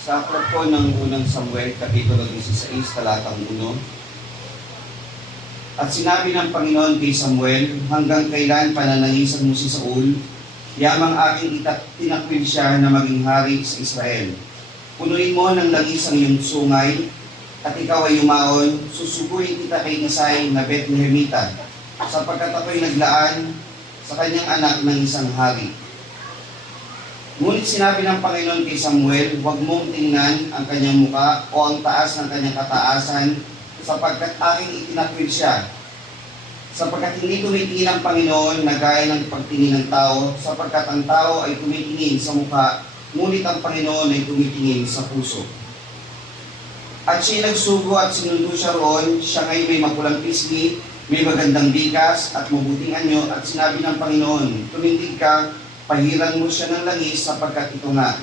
Sa aklat po ng unang Samuel, Kapitulo 16, talatang 1. At sinabi ng Panginoon kay Samuel, hanggang kailan pananangisan mo si Saul? Yamang aking tinakwil siya na maging hari sa Israel. Punuin mo ng langis ang iyong sungay, at ikaw ay yumaon, susugurin kita kay Isay na Bethlehemita, sapagkat ako'y naglaan sa kanyang anak ng isang hari. Ngunit sinabi ng Panginoon kay Samuel, huwag mong tingnan ang kanyang muka o ang taas ng kanyang kataasan, sapagkat aking itinakwil siya. Sapagkat hindi tumitingin ang Panginoon na gaya ng pagtingin ng tao, sapagkat ang tao ay tumitingin sa mukha, ngunit ang Panginoon ay tumitingin sa puso. At siya nagsugo at sinundo siya roon, siya ngayon may mapulang pisngi, may magandang bigas at mabuting anyo, at sinabi ng Panginoon, tumindig ka, pahiran mo siya ng langis sapagkat ito nga.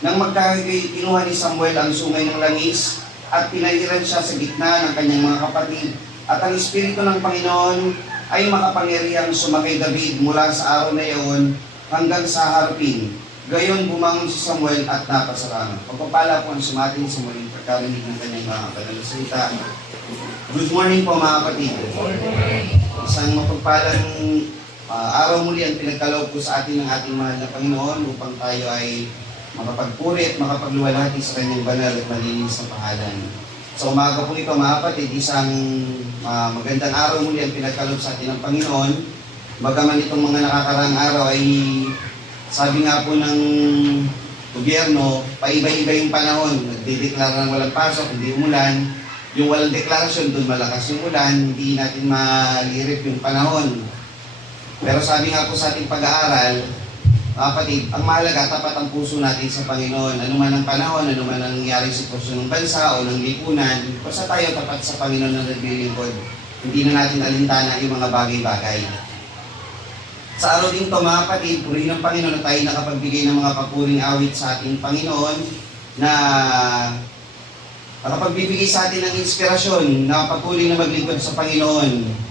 Nang magkahigay, kinuha ni Samuel ang sungay ng langis at pinahiran siya sa gitna ng kanyang mga kapatid. At ang Espiritu ng Panginoon ay makapangyarihang sumakay David mula sa araw na iyon hanggang sa harapin. Gayon bumangon si Samuel at napasalamat. Pagpapala po ang sumating sa muling pagkarinig ng kanyang mga panalasalita. Good morning po mga kapatid. Isang mapagpalang araw muli ang pinagkaloob po sa atin ng ating mahal na Panginoon upang tayo ay makapagpuri at makapagluwalhati sa kanyang banal at malinis na pangalan. Sa umaga po ito mga kapatid, isang magandang araw muli ang pinagkaloob sa atin ng Panginoon. Bagaman itong mga nakakaraang araw ay sabi nga po ng gobyerno, paiba-iba yung panahon. Nagdideklara ng walang pasok, hindi umulan. Yung walang deklarasyon, doon malakas yung ulan, hindi natin malirip yung panahon. Pero sabi nga po sa ating pag-aaral, kapatid, ang mahalaga, tapat ang puso natin sa Panginoon. Ano man ang panahon, ano man ang nangyari sa puso ng bansa o ng lipunan, basta tayo tapat sa Panginoon na naglilingkod. Hindi na natin alintana yung mga bagay-bagay. Sa araw din ito, mga kapatid, purihin ng Panginoon na tayo nakapagbigay ng mga papuring awit sa ating Panginoon na nakapagbibigay sa atin ng inspirasyon na patuloy na maglingkod sa Panginoon.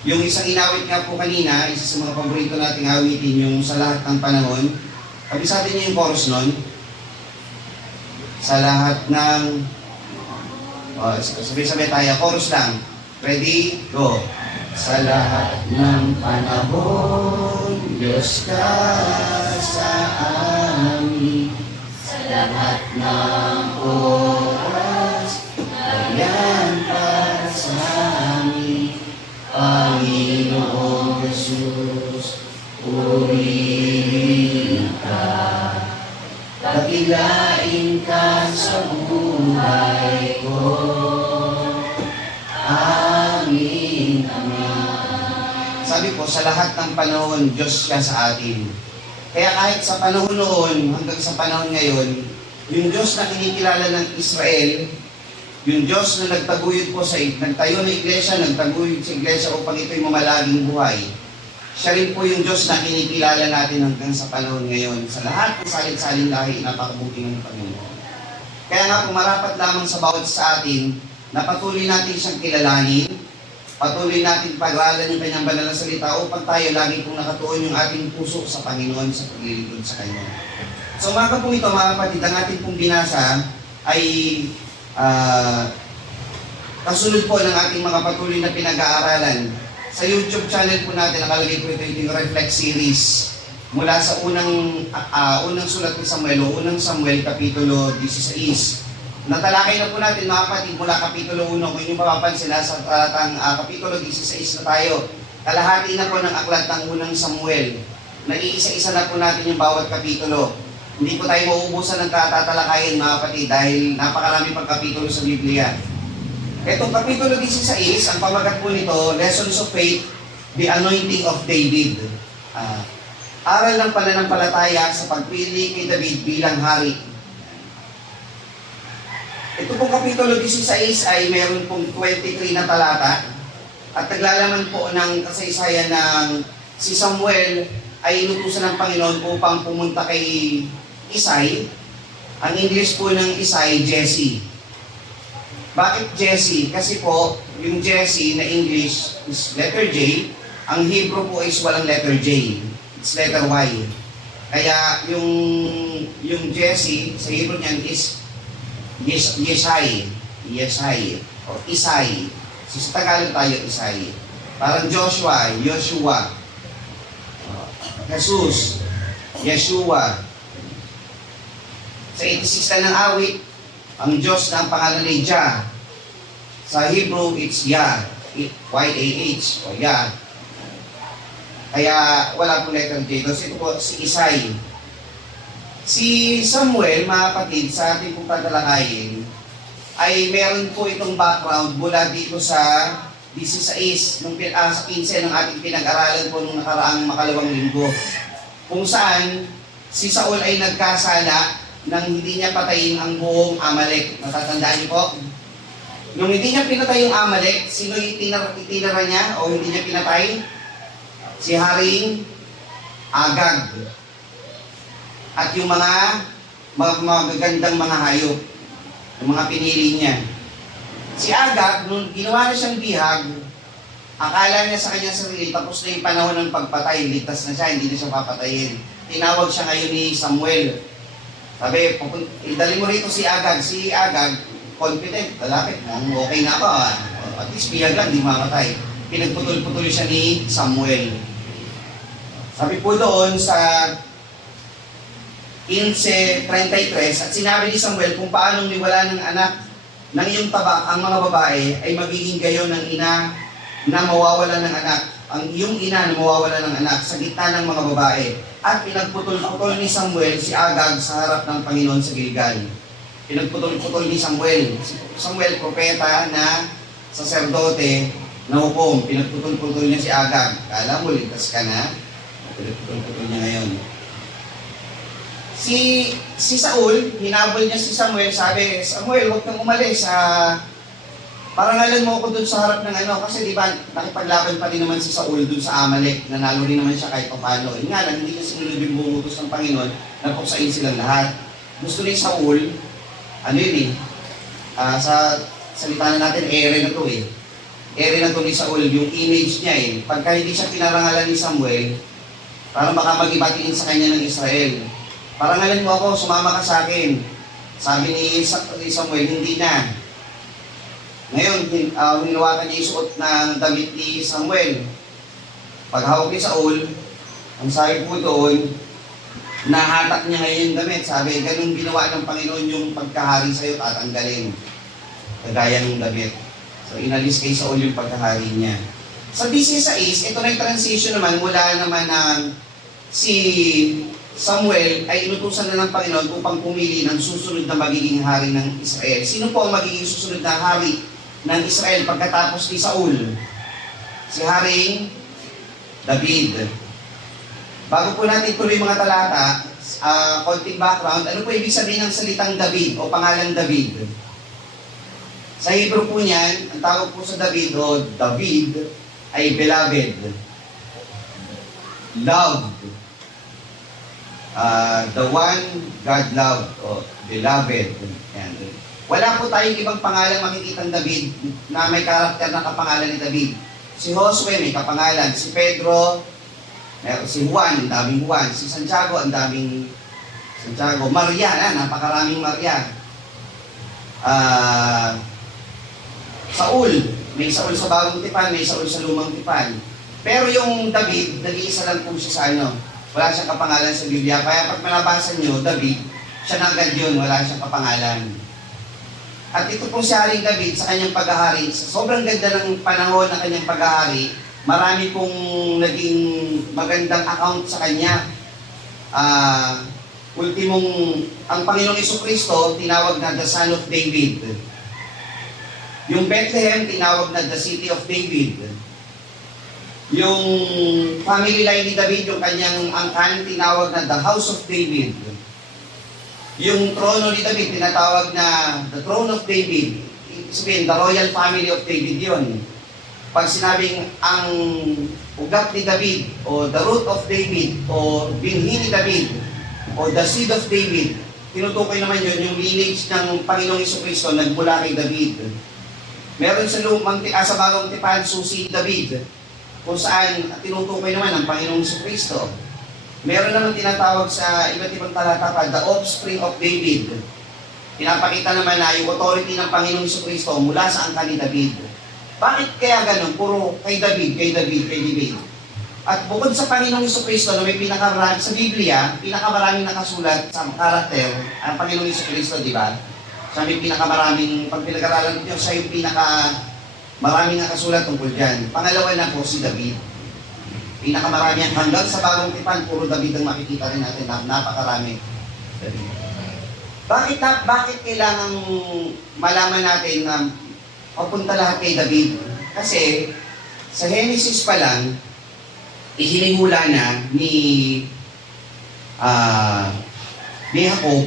Yung isang inawit nga po kanina, isa sa mga paborito nating awitin, yung sa lahat ng panahon. Kabisatin niyo yung chorus nun. Sa lahat ng... sabi-sabi tayo, chorus lang. Ready? Go! Sa lahat ng panahon, Diyos ka sa amin. Sa lahat ng oras, bayan ka sa amin. Panginoong Jesus, purihin ka. Dakilain ka sa buhay ko. Amin, amin. Sabi po, sa lahat ng panahon, Diyos ka sa atin. Kaya kahit sa panahon noon, hanggang sa panahon ngayon, yung Diyos na kinikilala ng Israel, yung Diyos na nagtayo ng iglesia, nagtaguyod sa iglesia upang ito'y mamalaging buhay. Siya rin po yung Diyos na kinikilala natin hanggang sa panahon ngayon. Sa lahat ng salit-saling lahi, napakabuti ng Panginoon. Kaya nga po, marapat lamang sa bawat sa atin, na patuloy natin siyang kilalanin, patuloy natin pag-aralan yung kanyang banal na salita upang tayo lagi pong nakatuon yung ating puso sa Panginoon sa paglilingkod sa Kanya. So umaga po ito, mga kapatid, ang ating pong binasa ay kasunod po ng ating mga patuloy na pinag-aaralan. Sa YouTube channel po natin, nakalagay po ito yung Reflect Series mula sa unang sulat ni Samuel o unang Samuel, Kapitulo 16. Natalakay na po natin mga kapatid mula Kapitulo 1. Kung inyong mapapansin, sa talatang Kapitulo 16 na tayo. Kalahati na po ng aklat ng unang Samuel. Nag-iisa-isa na po natin yung bawat kapitulo. Hindi po tayo mauubusan ng tatalakayin mga kapatid dahil napakarami pang kapitulo sa Biblia. Itong Kapitulo 16, ang pamagat po nito, Lessons of Faith, The Anointing of David. Aral ng pananampalataya sa pagpili kay David bilang hari. Ito pong Kapitulo 16 ay mayroon pong 23 na talata at naglalaman po ng kasaysayan ng si Samuel ay inutusan ng Panginoon upang pumunta kay Isay. Ang English po ng Isay, Jesse. Bakit Jesse? Kasi po, yung Jesse na English is letter J, ang Hebrew po is walang letter J. It's letter Y. Kaya yung Jesse sa Hebrew niyan is Yesay, o Isay. So, sa Tagalog tayo, Isay. Parang Joshua, Yoshua. Jesus, Yeshua. Sa 86 na ng awit, ang Diyos na ang pangalan ay Jah. Sa Hebrew, it's Yah. Y-A-H, o Yah. Kaya wala po letter J. Ito po si Isay. Si Samuel, mga kapatid, sa ating pong tatalakayin, ay meron po itong background mula dito sa 16, sa 15 ng ating pinag-aralan po nung nakaraang makalawang linggo. Kung saan, si Saul ay nagkasala nang hindi niya patayin ang buong Amalek. Natatandaan niyo po? Nung hindi niya pinatay yung Amalek, sino itinara niya o hindi niya pinatay? Si Haring Agag. At yung mga magagandang mga hayop, yung mga pinili niya. Si Agag, nung ginawa na siyang bihag, akala niya sa kanyang sarili, tapos na yung panahon ng pagpatay, ligtas na siya, hindi na siya papatayin. Tinawag siya ngayon ni Samuel. Sabi, idali mo rito si Agag. Si Agag, confident, lalapit, okay na ako. At least bihag lang, di mamatay. Pinagputol-putol siya ni Samuel. Sabi po doon sa 15:33, at sinabi ni Samuel kung paanong niwala ng anak ng iyong tabak ang mga babae ay magiging gayon ng ina na mawawala ng anak. Ang iyong ina na mawawala ng anak sa gitna ng mga babae. At pinagputol-putol ni Samuel si Agag sa harap ng Panginoon sa Gilgal. Pinagputol-putol ni Samuel. Si Samuel, propeta na saserdote na hukom. Pinagputol-putol niya si Agag. Kala mo, ligtas ka na. Pinagputol-putol niya ngayon. Si Saul, hinabol niya si Samuel, sabi, Samuel, huwag kang umalis. Parangalan mo ako dun sa harap ng kasi di ba, nakipaglaban pa rin naman si Saul dun sa Amalek, nanalo rin naman siya kahit paano. Yun nga lang, hindi niya sinunod yung buong utos ng Panginoon, napuksain silang lahat. Gusto ni Saul, sa salita na natin, ere na to eh. Ere na to ni Saul, yung image niya eh. Pagka hindi siya pinarangalan ni Samuel, parang baka mag-ibatiin sa kanya ng Israel. Parangalan mo ako, sumama ka sa akin. Sabi ni Samuel, hindi na. Ngayon, hinawakan niya yung suot ng damit ni Samuel. Paghawak ni Saul, ang sabi po doon, nahatak niya ngayon yung damit. Sabi, ganun ginawa ng Panginoon yung pagkahari sa'yo, tatanggalin. Kagaya ng damit. So, inalis kay Saul yung pagkahari niya. Sa 16, ito na yung transition naman mula naman ng si Samuel ay inutusan na ng Panginoon upang pumili ng susunod na magiging hari ng Israel. Sino po ang magiging susunod na hari ng Israel pagkatapos ni Saul? Si Haring David. Bago po natin tuloy mga talata, konting background, ano po ibig sabihin ng salitang David o pangalang David? Sa Hebrew po niyan, ang tawag po sa David o David ay beloved. Loved. The one God loved o beloved. Yan. Wala po tayong ibang pangalan makikita ng David na may karakter na kapangalan ni David. Si Josue may kapangalan, si Pedro, si Juan, ang daming Juan, si Santiago, ang daming Santiago, Maria, napakaraming Maria. Saul, may Saul sa bagong tipan, may Saul sa lumang tipan. Pero yung David, nag-iisa lang po siya sa wala siyang kapangalan sa Biblia. Kaya pag malabasa niyo, David, siya na agad yun, wala siyang kapangalan. At ito pong si Haring David sa kanyang paghahari, sa sobrang ganda ng panahon ng kanyang paghahari, marami pong naging magandang account sa kanya. Ang Panginoong Jesucristo, tinawag na the Son of David. Yung Bethlehem, tinawag na the City of David. Yung family line ni David, yung kanyang angkan, tinawag na the House of David. Yung trono ni David, tinatawag na the Throne of David. Ibig sabihin, the Royal Family of David yon. Pag sinabing ang ugat ni David, o the root of David, o binhi ni David, o the seed of David, tinutukoy naman yun, yung lineage ng Panginoong Jesucristo nagmula kay David. Meron sa bagong tipan, susi David, kung saan tinutukoy naman ang Panginoong Pinapakita naman na yung authority ng Panginoong Jesucristo mula sa angkan ni David. Bakit kaya ganun? Puro kay David, kay David, kay David. At bukod sa Panginoong Jesucristo na may pinakamarami sa Biblia, pinakamaraming nakasulat sa karakter, ang Panginoong Jesucristo, di ba? Siya may pinakamaraming, pag pinag-aralan niyo, siya yung pinakamaraming nakasulat tungkol dyan. Pangalawa na po si David. Pinakamarami yan. Hanggang sa bagong tipan, puro David ang makikita rin natin na napakarami. Bakit kailangang malaman natin na papunta lahat kay David? Kasi sa Genesis pa lang, ihinihula na ni Jacob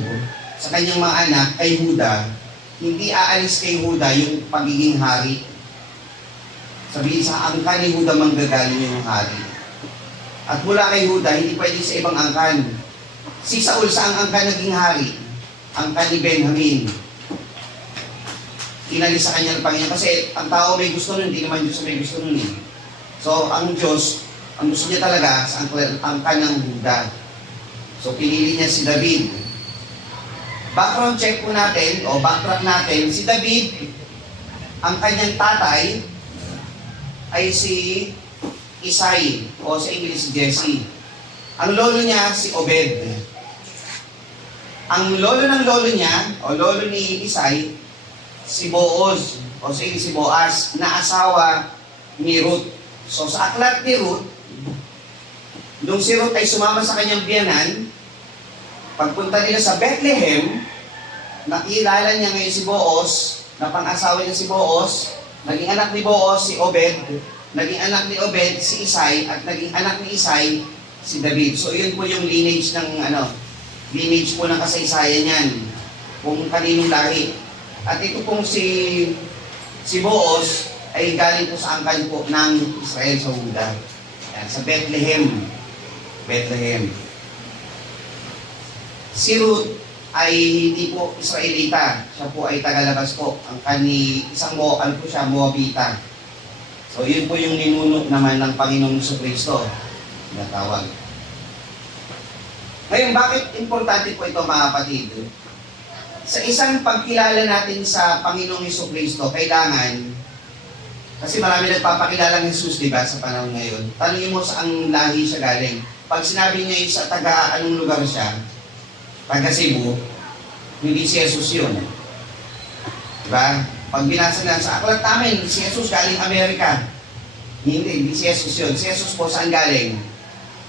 sa kanyang mga anak kay Juda, hindi aalis kay Juda yung pagiging hari. Sabihin sa angkan ni Juda manggagaling yung hari. At mula kay Juda, hindi pwede sa ibang angkan. Si Saul sa angkan naging hari? Angkan ni Benjamin. Inalis sa kanya ng Panginoon. Kasi ang tao may gusto nun, hindi naman Diyos may gusto nun eh. So, ang Diyos, ang gusto niya talaga sa angkan ng Juda. So, pinili niya si David. Background check po natin, o backtrack natin, si David, ang kanyang tatay, ay si Isai, o sa English si Jesse. Ang lolo niya, si Obed. Ang lolo ng lolo niya, o lolo ni Isai, si Boaz, o sa English si Boaz, na asawa ni Ruth. So sa aklat ni Ruth, nung si Ruth ay sumama sa kanyang biyanan, pagpunta nila sa Bethlehem, nakilala niya ngayon si Boaz, na pang-asawa niya si Boaz, naging anak ni Boaz si Obed, naging anak ni Obed si Isai, at naging anak ni Isai si David. So yun po yung lineage ng lineage po ng kasaysayan niyan, kung kaninong lahi. At ito pong si Boaz ay galing po sa angkan po ng Israel sa Juda. Yan, sa Bethlehem. Bethlehem. Si Ruth ay hindi po Israelita. Siya po ay tagalabas po. Ang isang po siya, Moabita. So, yun po yung ninuno naman ng Panginoong Jesucristo. Natawag. Ngayon, bakit importante po ito mga kapatid? Sa isang pagkilala natin sa Panginoong Jesucristo, kailangan, kasi marami nagpapakilalang Jesus, di ba, sa panahon ngayon. Tanungin mo saan lahi siya galing. Pag sinabi niya sa anong lugar siya, taga Cebu, hindi si Jesus yun. Diba? Pag binasa na sa aklat namin, si Jesus galing Amerika. Hindi si Jesus yun. Si Jesus po saan galing?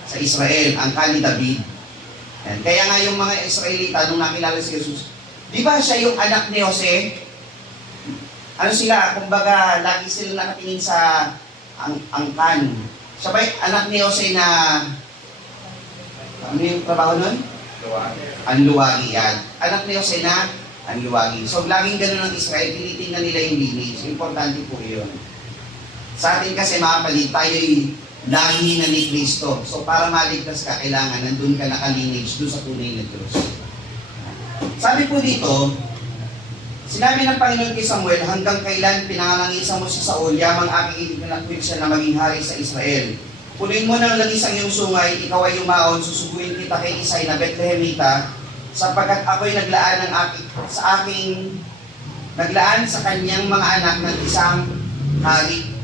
Sa Israel, ang ni David. Yan. Kaya nga yung mga Israelita, nung nakilala si Jesus, di ba siya yung anak ni Jose? Ano sila? Kumbaga, lagi sila nakatingin sa angkan. Siya ba anak ni Jose na, ano yung trabaho nun? Anluwagi yan. Anak ni Jose na anluwagi. So, laging ganun ng Israel, tinitingnan nila yung lineage. Importante po yun. Sa atin kasi mga palit, tayo'y lahi na ni Kristo. So, para maligtas ka, kailangan nandun ka naka-lineage doon sa tunay na Diyos. Sabi po dito, sinabi ng Panginoon kay Samuel, hanggang kailan pinangangisan mo si Saul, yamang aking ipinakwit siya na maging hari sa Israel. Punuin mo ng langis ang iyong sungay, ikaw ay yumaon, susuguin kita kay Isai na Bethlehemita, sapagkat ako'y naglaan sa kanyang mga anak ng isang hari.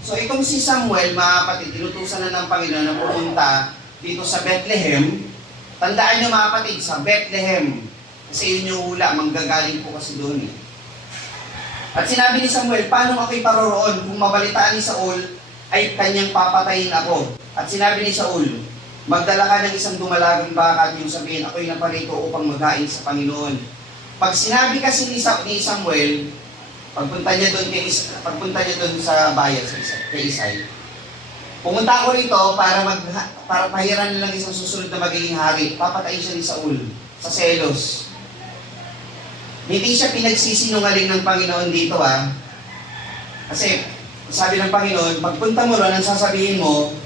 So itong si Samuel, mga kapatid, tinutusan na ng Panginoon na pumunta dito sa Bethlehem. Tandaan nyo mga kapatid, sa Bethlehem, kasi yun yung hula, manggagaling po kasi doon. At sinabi ni Samuel, paano ako'y paroroon kung mabalitaan ni Saul ay kanyang papatayin ako? At sinabi ni Saul, magdala ka ng isang dumalagang baka at yung sabihin, ako'y naparito upang maghain sa Panginoon. Pag sinabi kasi ni Samuel, pagpunta niya doon sa bayan, kay Isai, pumunta ako rito para pahiran nilang isang susunod na magiging hari. Papatayin siya ni Saul sa selos. Hindi siya pinagsisinungaling ng Panginoon dito Kasi sabi ng Panginoon, pagpunta mo ron, ang sasabihin mo,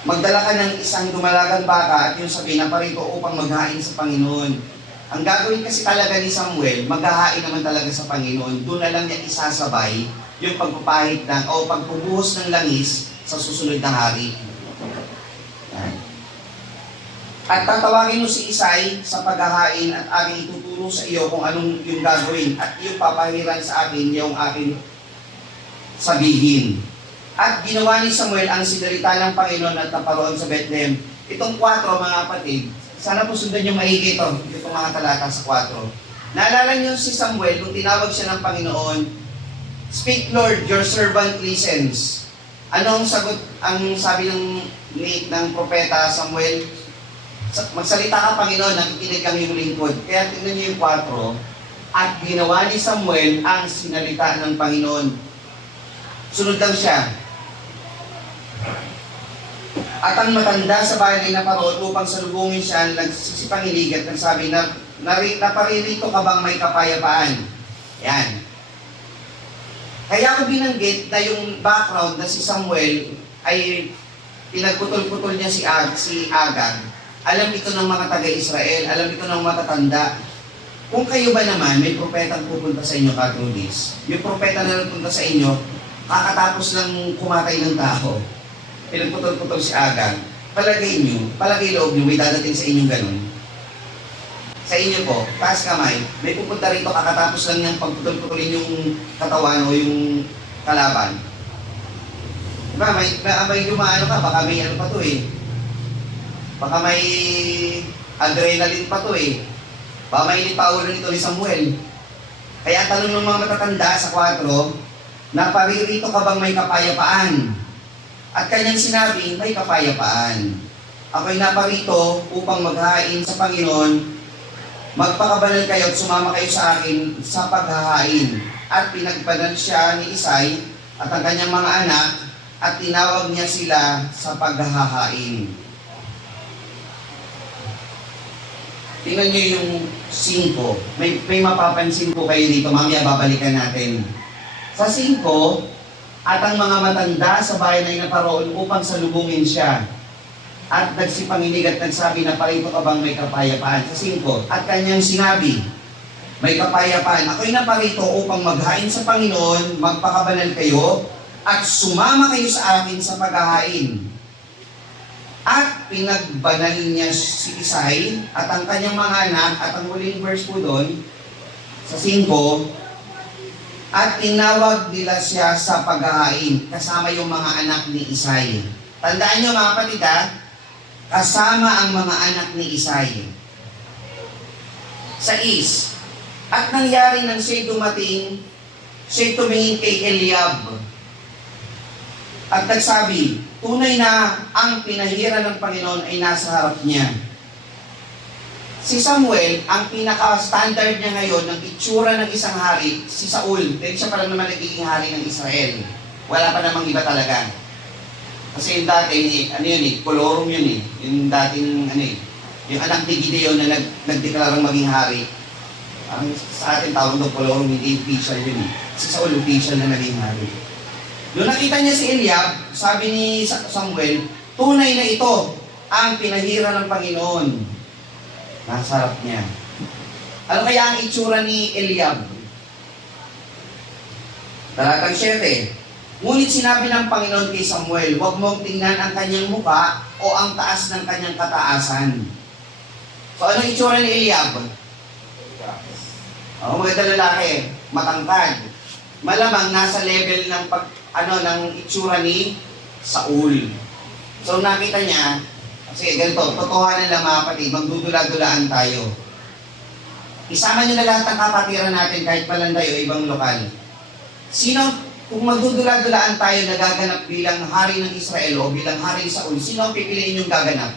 magdala ka ng isang dumalagang baka at yung sabihin na parito upang maghain sa Panginoon. Ang gagawin kasi talaga ni Samuel, maghahain naman talaga sa Panginoon. Doon na lang niya isasabay yung pagpapahid o pagpubuhos ng langis sa susunod na hari. At tatawagin mo si Isay sa paghahain at aking ituturo sa iyo kung anong yung gagawin at iyong papahiran sa akin yung aking sabihin. At ginawa ni Samuel ang sinalita ng Panginoon at naparoon sa Bethlehem. Itong 4, mga kapatid, sana po sundan yung maigi ito, itong mga talata sa 4. Naalala niyo si Samuel, nung tinawag siya ng Panginoon, "Speak Lord, your servant listens." Ano ang sagot, ang sabi ng propeta Samuel? "Magsalita ka, Panginoon, nakikinig ang iyong lingkod." Kaya tingnan niyo yung 4. At ginawa ni Samuel ang sinalita ng Panginoon. Sunod lang siya. At ang matanda sa bayan ay naparoon upang salubungin siya, nagsisipanginig at nagsabi na, "Naparirito ka bang may kapayapaan?" Yan. Kaya ko binanggit na yung background na si Samuel ay pinagputol-putol niya si Agag. Alam ito ng mga taga-Israel, alam ito ng matatanda. Kung kayo ba naman, may propetang pupunta sa inyo, Katulis. Yung propeta na nagpunta sa inyo, kakatapos lang kumatay ng tao. Pinagputol-putol si Agag. Palagay loob nyo, may dadating sa inyong ganun. Sa inyo po, taas kamay, may pupunta rito kakatapos lang niyang pagputol-putulin yung katawan o yung kalaban. Diba, may dumaano ka, baka may ano pa to eh. Baka may adrenaline pa to eh. Baka may inipauro nito ni Samuel. Kaya tanong ng mga matatanda sa 4, "Naparirito ka bang may kapayapaan?" At kanyang sinabi, "May kapayapaan. Ako'y naparito upang maghain sa Panginoon. Magpakabanal kayo at sumama kayo sa akin sa paghahain." At pinagbanal siya ni Isay at ang kanyang mga anak at tinawag niya sila sa paghahain. Tingnan niyo yung 5. May mapapansin po kayo dito, mamaya babalikan natin. Sa 5, "At ang mga matanda sa bayan ay naparoon upang salubungin siya. At nagsipanginig at nagsabi, naparito ka bang may kapayapaan?" Sa 5, "At kanyang sinabi, may kapayapaan. Ako'y naparito upang maghain sa Panginoon, magpakabanal kayo, at sumama kayo sa akin sa paghahain." At pinagbanal niya si Isay at ang kanyang mga anak, at ang huling verse po doon, sa 5, "At tinawag nila siya sa paghahain," kasama yung mga anak ni Isay. Tandaan niyo mga kapatid kasama ang mga anak ni Isay. 6, "At nangyari nang siya'y dumating, siya'y tumingin kay Eliab at nagsabi, tunay na ang pinahiran ng Panginoon ay nasa harap niya." Si Samuel, ang pinaka-standard niya ngayon ng itsura ng isang hari, si Saul. Dahil siya pa lang naman nagiging hari ng Israel. Wala pa namang iba talaga. Kasi yung dati, kolorum yun eh. Yung dating, yung anak ni Gideon na nagdeklarang maging hari. Ang sa atin tawag doon kolorum, hindi official yun eh. Si Saul official na naging hari. Noong nakita niya si Eliab, sabi ni Samuel, tunay na ito ang pinahira ng Panginoon. Nasa harap niya. Ano kaya ang itsura ni Eliab? Talatang 7. Ngunit sinabi ng Panginoon kay Samuel, huwag mong tingnan ang kanyang mukha o ang taas ng kanyang kataasan. So ano ang itsura ni Eliab? Maganda lalaki, matangkad. Malamang nasa level ng ng itsura ni Saul. So nakita niya, kasi ganito, totohanan lang mga kapatid, magdudula-dulaan tayo. Isama niyo na lahat ng kapatiran natin kahit Palanday o ibang lokal. Kung magdudula-dulaan tayo na gaganap bilang hari ng Israel o bilang hari ng Saul, sino ang pipiliin yung gaganap?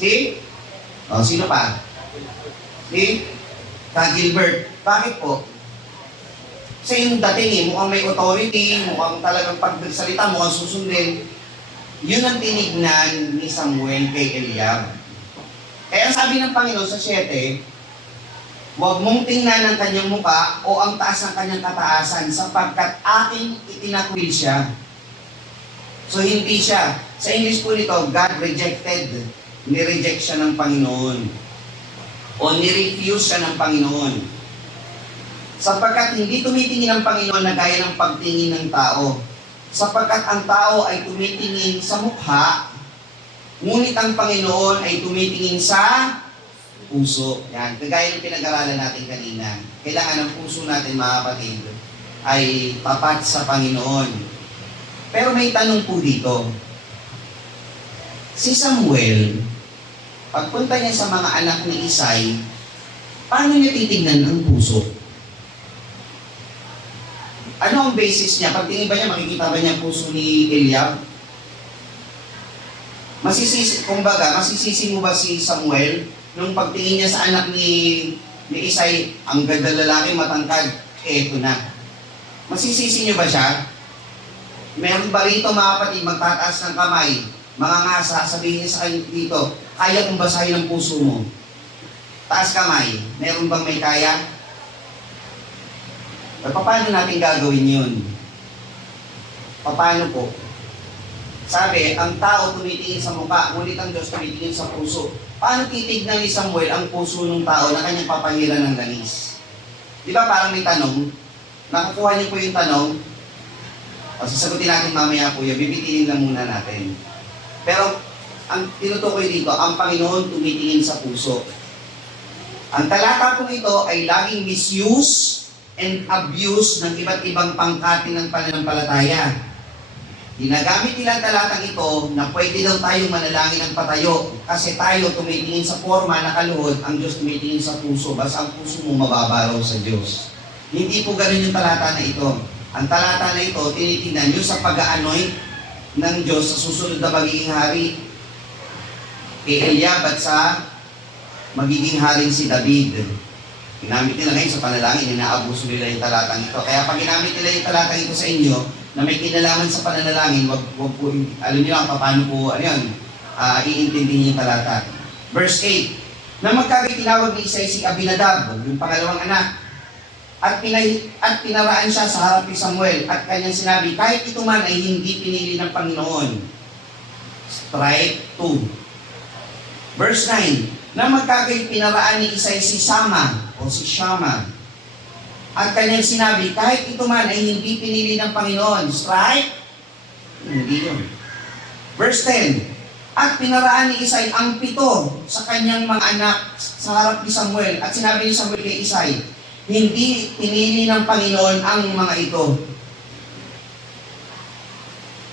Sino pa? Si Gilbert. Bakit po? Kasi yung dating mukhang may authority, mukhang talagang pagsalita, mukhang susundin. Yun ang tinignan ni Samuel kay Eliab. Kaya sabi ng Panginoon sa 7, huwag mong tingnan ang kanyang muka o ang taas ng kanyang kataasan sapagkat aking itinakwil siya. So hindi siya. Sa English po nito, God rejected. Nireject siya ng Panginoon. O nirefuse siya ng Panginoon. Sapagkat hindi tumitingin ang Panginoon na gaya ng pagtingin ng tao. Sapagkat ang tao ay tumitingin sa mukha, Ngunit ang Panginoon ay tumitingin sa puso. Yan, kagaya ng pinag-aralan natin kanina. Kailangan ng puso natin, mga kapatid, ay tapat sa Panginoon. Pero may tanong po dito. Si Samuel, pagpunta niya sa mga anak ni Isay, paano niya titignan ang puso? Ano ang basis niya? Pagtingin ba niya, makikita ba niya ang puso ni Eliab? Masisisi mo ba si Samuel nung pagtingin niya sa anak ni Isay, ang ganda lalaki, matangkad, eto na. Masisisi niyo ba siya? Meron ba rito, mga kapatid, magtataas ng kamay, mga ngasa, sabihin niya sa kanya dito, kaya kong basahin ang puso mo. Taas kamay, meron bang may kaya? Paano natin gagawin yun? Paano po? Sabi, ang tao tumitingin sa mukha, ngunit ang Diyos tumitingin sa puso. Paano titignan ni Samuel ang puso ng tao na kanyang papahiran ng langis? Di ba parang may tanong? Nakukuha niyo po yung tanong? O sasagutin natin mamaya po yun, bibitinin lang muna natin. Pero, ang tinutukoy dito, ang Panginoon tumitingin sa puso. Ang talata po ito ay laging misuse and abuse ng iba't ibang pangkati ng pananampalataya. Ginagamit nila ang talatang ito na pwede daw tayong manalangin ng patayo kasi tayo tumitingin sa forma na kaluhod, ang Diyos tumitingin sa puso, basta ang puso mo mababaraw sa Diyos. Hindi po ganun yung talata na ito. Ang talata na ito, tinitingnan nyo sa pag-anoint ng Diyos sa susunod na magiging hari kay Eliab at sa magiging haring si David. Ginamit nila ngayon sa panalangin, inaabuso nila yung talatang ito. Kaya pag ginamit nila yung talatang ito sa inyo, na may kinalaman sa pananalangin, wag po, alam niyo lang paano po, iintindihin yung talata. Verse 8, na magkagay tinawag ni Isay si Abinadab, yung pangalawang anak, at pinaraan siya sa harap ni Samuel, at kanyang sinabi, kahit ito man ay hindi pinili ng Panginoon. Strike 2. Verse 9, na magkagay pinaraan ni Isay si Sama, o si Shama, at kanyang sinabi, kahit ito man ay hindi pinili ng Panginoon. Strike? Hindi yun. Verse 10, at pinaraan ni Isay ang 7 sa kanyang mga anak sa harap ni Samuel. At sinabi ni Samuel kay Isay, hindi pinili ng Panginoon ang mga ito.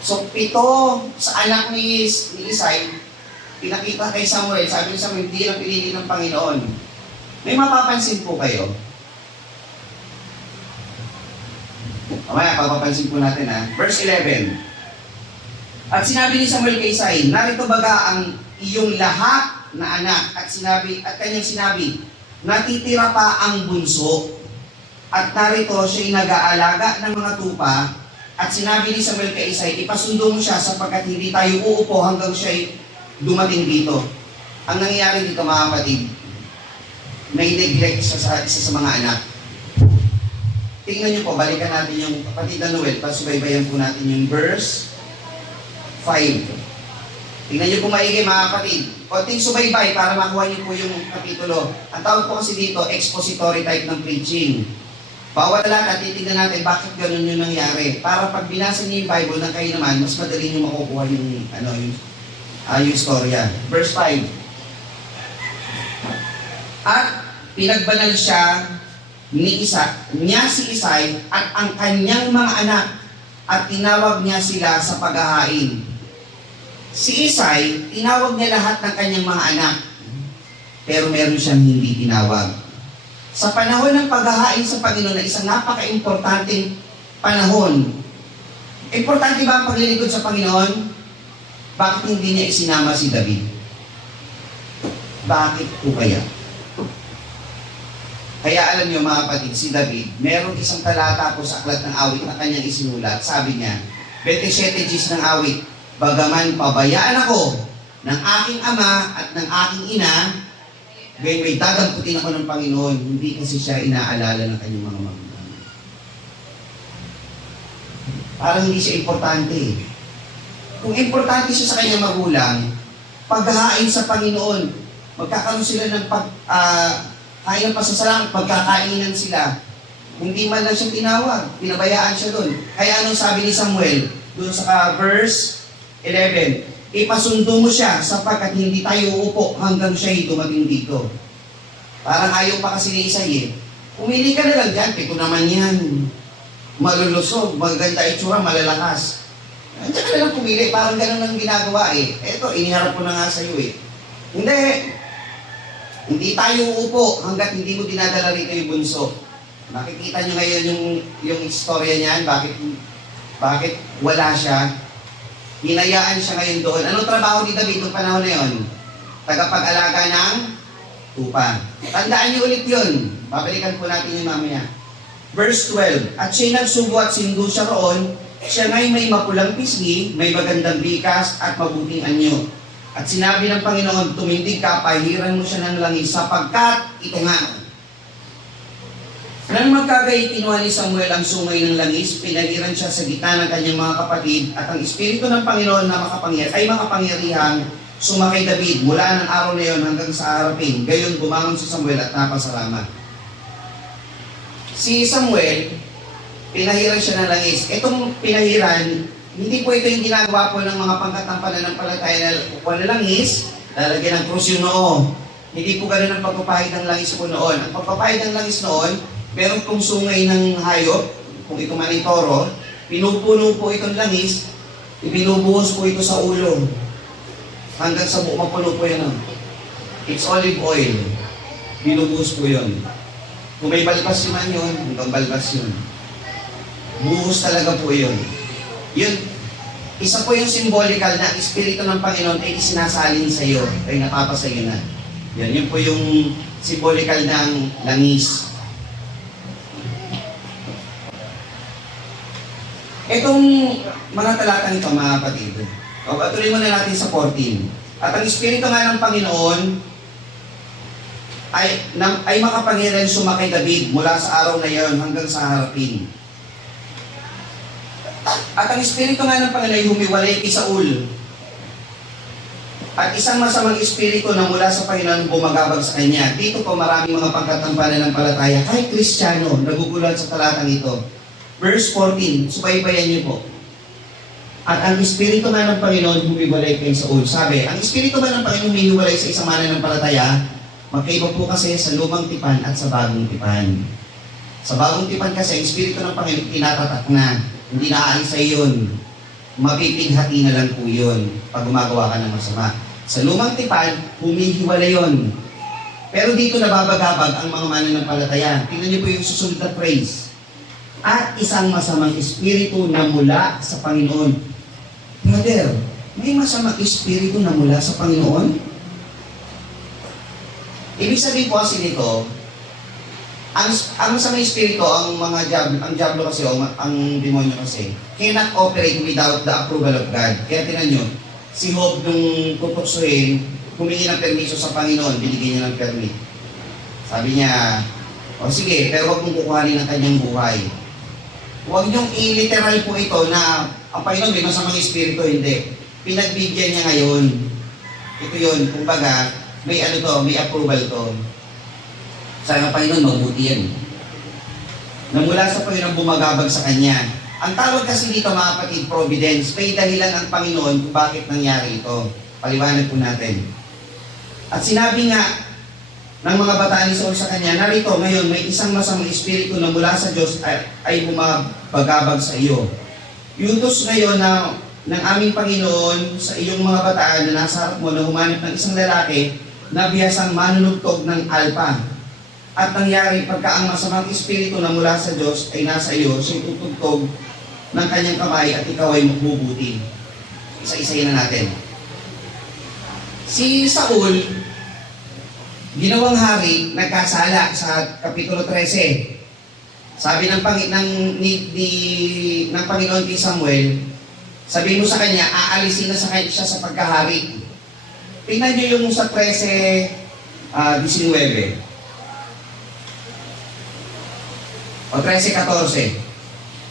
So, 7 sa anak ni Isay, pinakita kay Samuel, sabi ni Samuel, hindi lang pinili ng Panginoon. May mapapansin po kayo. Mamaya, papapansin po natin Verse 11. At sinabi ni Samuel kay Isay, narito baga ang iyong lahat na anak, at kanyang sinabi, natitira pa ang bunso, at narito siya'y nag-aalaga ng mga tupa, at sinabi ni Samuel kay Isay, ipasundo mo siya sapagkat hindi tayo uupo hanggang siya'y dumating dito. Ang nangyayari dito, mga kapatid, may neglect sa isa sa mga anak. Tingnan niyo po, balikan natin yung kapatid na Noel, pasubaybayan po natin yung verse 5. Tingnan niyo po maigi, mga kapatid. Konting subaybay para makuha niyo po yung kapitulo. Ang tawag po kasi dito, expository type ng preaching. Bawat talata, titignan natin bakit ganun yung nangyari. Para pag binasa niyo yung Bible na kayo naman, mas madali niyo makukuha yung istorya. Verse 5. At pinagbanal siya niya si Isay at ang kanyang mga anak at tinawag niya sila sa paghahain. Si Isay, tinawag niya lahat ng kanyang mga anak, pero meron siyang hindi tinawag. Sa panahon ng paghahain sa Panginoon na isang napaka-importanting panahon, importante ba ang paglilingkod sa Panginoon? Bakit hindi niya isinama si David? Bakit po kaya? Kaya alam niyo mga kapatid, si David, meron isang talata po sa aklat ng awit na kanyang isinulat. Sabi niya, 27 Gs ng awit, bagaman pabayaan ako ng aking ama at ng aking ina, gayon may dadamputin ako ng Panginoon, hindi kasi siya inaalala ng kanyang mga magulang. Parang hindi siya importante. Kung importante siya sa kanyang magulang, paghahain sa Panginoon, magkakaroon sila ng kain ng pasasalamat, pagkakainan sila. Hindi man lang siya tinawag, pinabayaan siya doon. Kaya anong sabi ni Samuel, doon sa verse 11, ipasundo mo siya sapagkat hindi tayo uupo hanggang siya'y dumating dito. Parang ayaw pa kasi ni Isay eh. Pumili ka na lang dyan, pito naman yan. Malulusog, magaganda itsura, malalakas. Andiyan ka na lang pumili, parang ganun ang ginagawa eh. Eto, iniharap ko na nga sa'yo eh. Hindi tayo uupo hanggat hindi mo dinadala rito yung bunso. Nakikita nyo ngayon yung istorya niyan, bakit wala siya. Hinayaan siya ngayon doon. Anong trabaho ni David noong panahon na yun? Tagapag-alaga ng tupa. Tandaan niyo ulit yun. Babalikan po natin yun mamaya. Verse 12, at siya'y nagsubo at sindo siya roon, siya nga'y may mapulang pisngi, may magandang bikas at mabuting anyo. At sinabi ng Panginoon, tumindig ka, pahiran mo siya ng langis, sapagkat ito nga. Nang magkagay, kinuha ni Samuel ang sungay ng langis, pinahiran siya sa gitna ng kanyang mga kapatid, at ang Espiritu ng Panginoon na ay makapangyarihang sumakay David mula ng araw na yon hanggang sa harapin. Gayon bumangon si Samuel at napasalamat. Si Samuel, pinahiran siya ng langis. Itong pinahiran, hindi po ito yung ginagawa po ng mga pangkat ng pananampalataya na kukuha na langis, lalagyan ng krus yung noo. Hindi po ganun ang pagpapahid ng langis po noon. Ang pagpapahid ng langis noon, meron pong sungay ng hayop, kung ito man ay toro, pinupuno po itong langis, ibinubuhos po ito sa ulo. Hanggang sa buo, mapuno po yan. It's olive oil. Binubuhos po yun. Kung may balbas naman yun, hanggang balbas yun. Buhos talaga po yun. Yun, isa po yung symbolical na Espiritu ng Panginoon ay isinasalin sa iyo, ay napapasayo na. Yan, yun po yung symbolical ng langis. Itong mga talatang ito, mga kapatid, patuloy muna natin sa 14. At ang Espiritu nga ng Panginoon ay makapangyarihan sumakay David mula sa araw na iyon hanggang sa harapin. At ang Espiritu nga ng Panginoon ay humiwalay kay Saul. At isang masamang espiritu na mula sa Panginoon bumagabag sa kanya. Dito po maraming mga pangkat ng pananampalataya, kahit Kristiyano, nagugulat sa talatang ito. Verse 14, subaybayan niyo po. At ang Espiritu nga ng Panginoon humiwalay kay Saul. Sabi, ang Espiritu nga ng Panginoon humiwalay sa isang mananampalataya, magkaiba po kasi sa lumang tipan at sa bagong tipan. Sa bagong tipan kasi, ang Espiritu ng Panginoon tinatatak na. Hindi naaalis sa iyon. Mapipighati na lang po yun pag gumagawa ka ng masama. Sa lumang tipan, humihiwalay yun. Pero dito nababagabag ang mga mananampalataya. Tingnan niyo po yung susunod na phrase. At isang masamang espiritu na mula sa Panginoon. Brother, may masamang espiritu na mula sa Panginoon? Ibig sabihin po kasi nito, ang masamang espiritu, ang diablo kasi, ang demonyo kasi, cannot operate without the approval of God. Kaya tingnan nyo, si Job nung tutuksuhin, humingi ng permiso sa Panginoon, binigyan niya ng permit. Sabi niya, o sige, pero huwag mong kukuhanin ang kanyang buhay. Huwag niyong i-literal po ito na ang Panginoon may masamang espiritu, hindi. Pinagbigyan niya ngayon. Ito yun, kumbaga, may approval to. Sabi ng Panginoon, mabuti yan. Na mula sa Panginoon bumagabag sa Kanya. Ang tawag kasi dito mga kapatid, providence. May dahilan ang Panginoon kung bakit nangyari ito. Paliwanag po natin. At sinabi nga ng mga bata ni Saul sa kanya, narito ngayon may isang masamang espiritu na mula sa Diyos ay bumabagabag sa iyo. Iutos ngayon ng aming Panginoon sa iyong mga bataan na nasa harap mo na humanap ng isang lalaki na bihasang manunugtog ng alpa. At nangyari pagka ang masamang espiritu na mula sa Diyos ay nasa iyo, siya'y tutugtog ng kanyang kamay at ikaw ay magbubuti. Isa-isayin na natin. Si Saul, ginawang hari, nagkasala sa Kapitulo 13. Sabi ng Panginoon kay Samuel, sabi mo sa kanya, aalisin na siya sa pagkahari. Tingnan niyo yung sa 13:19. O 13:14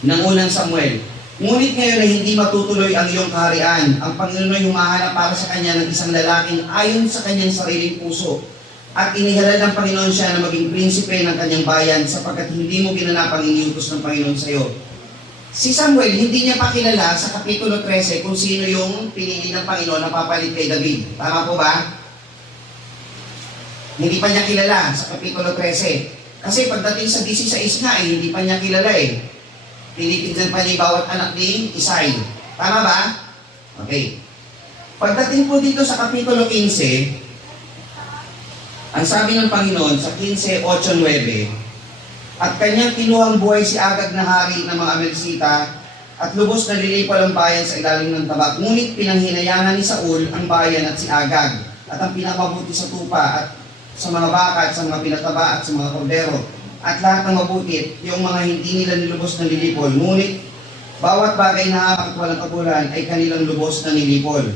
ng unang Samuel. Ngunit ngayon ay hindi matutuloy ang iyong kaharian. Ang Panginoon ay humahanap para sa kanya ng isang lalaking ayon sa kanyang sariling puso. At inihalal ng Panginoon siya na maging prinsipe ng kanyang bayan sapagkat hindi mo ginanap ang iniutos ng Panginoon sa iyo. Si Samuel, hindi niya pa kilala sa Kapitulo 13 kung sino yung pinili ng Panginoon na papalit kay David. Tama po ba? Hindi pa niya kilala sa Kapitulo 13. Kasi pagdating sa 16 nga hindi pa niya kilala eh. Tinitignan pa niya yung bawat anak ni Isay. Tama ba? Okay. Pagdating po dito sa Kapitulo 15, ang sabi ng Panginoon sa 15:8-9, at kanyang kinuhang buhay si Agag na hari ng mga Amelsita at lubos na lilipol ang bayan sa ilalim ng tabak. Ngunit pinanghinayangan ni Saul ang bayan at si Agag at ang pinakabuti sa tupa at sa mga baka at sa mga pinataba at sa mga kordero at lahat ng mabuti, yung mga hindi nila nilubos na lilipol. Ngunit bawat bagay na hamak at walang kabuluhan ay kanilang lubos na nilipol.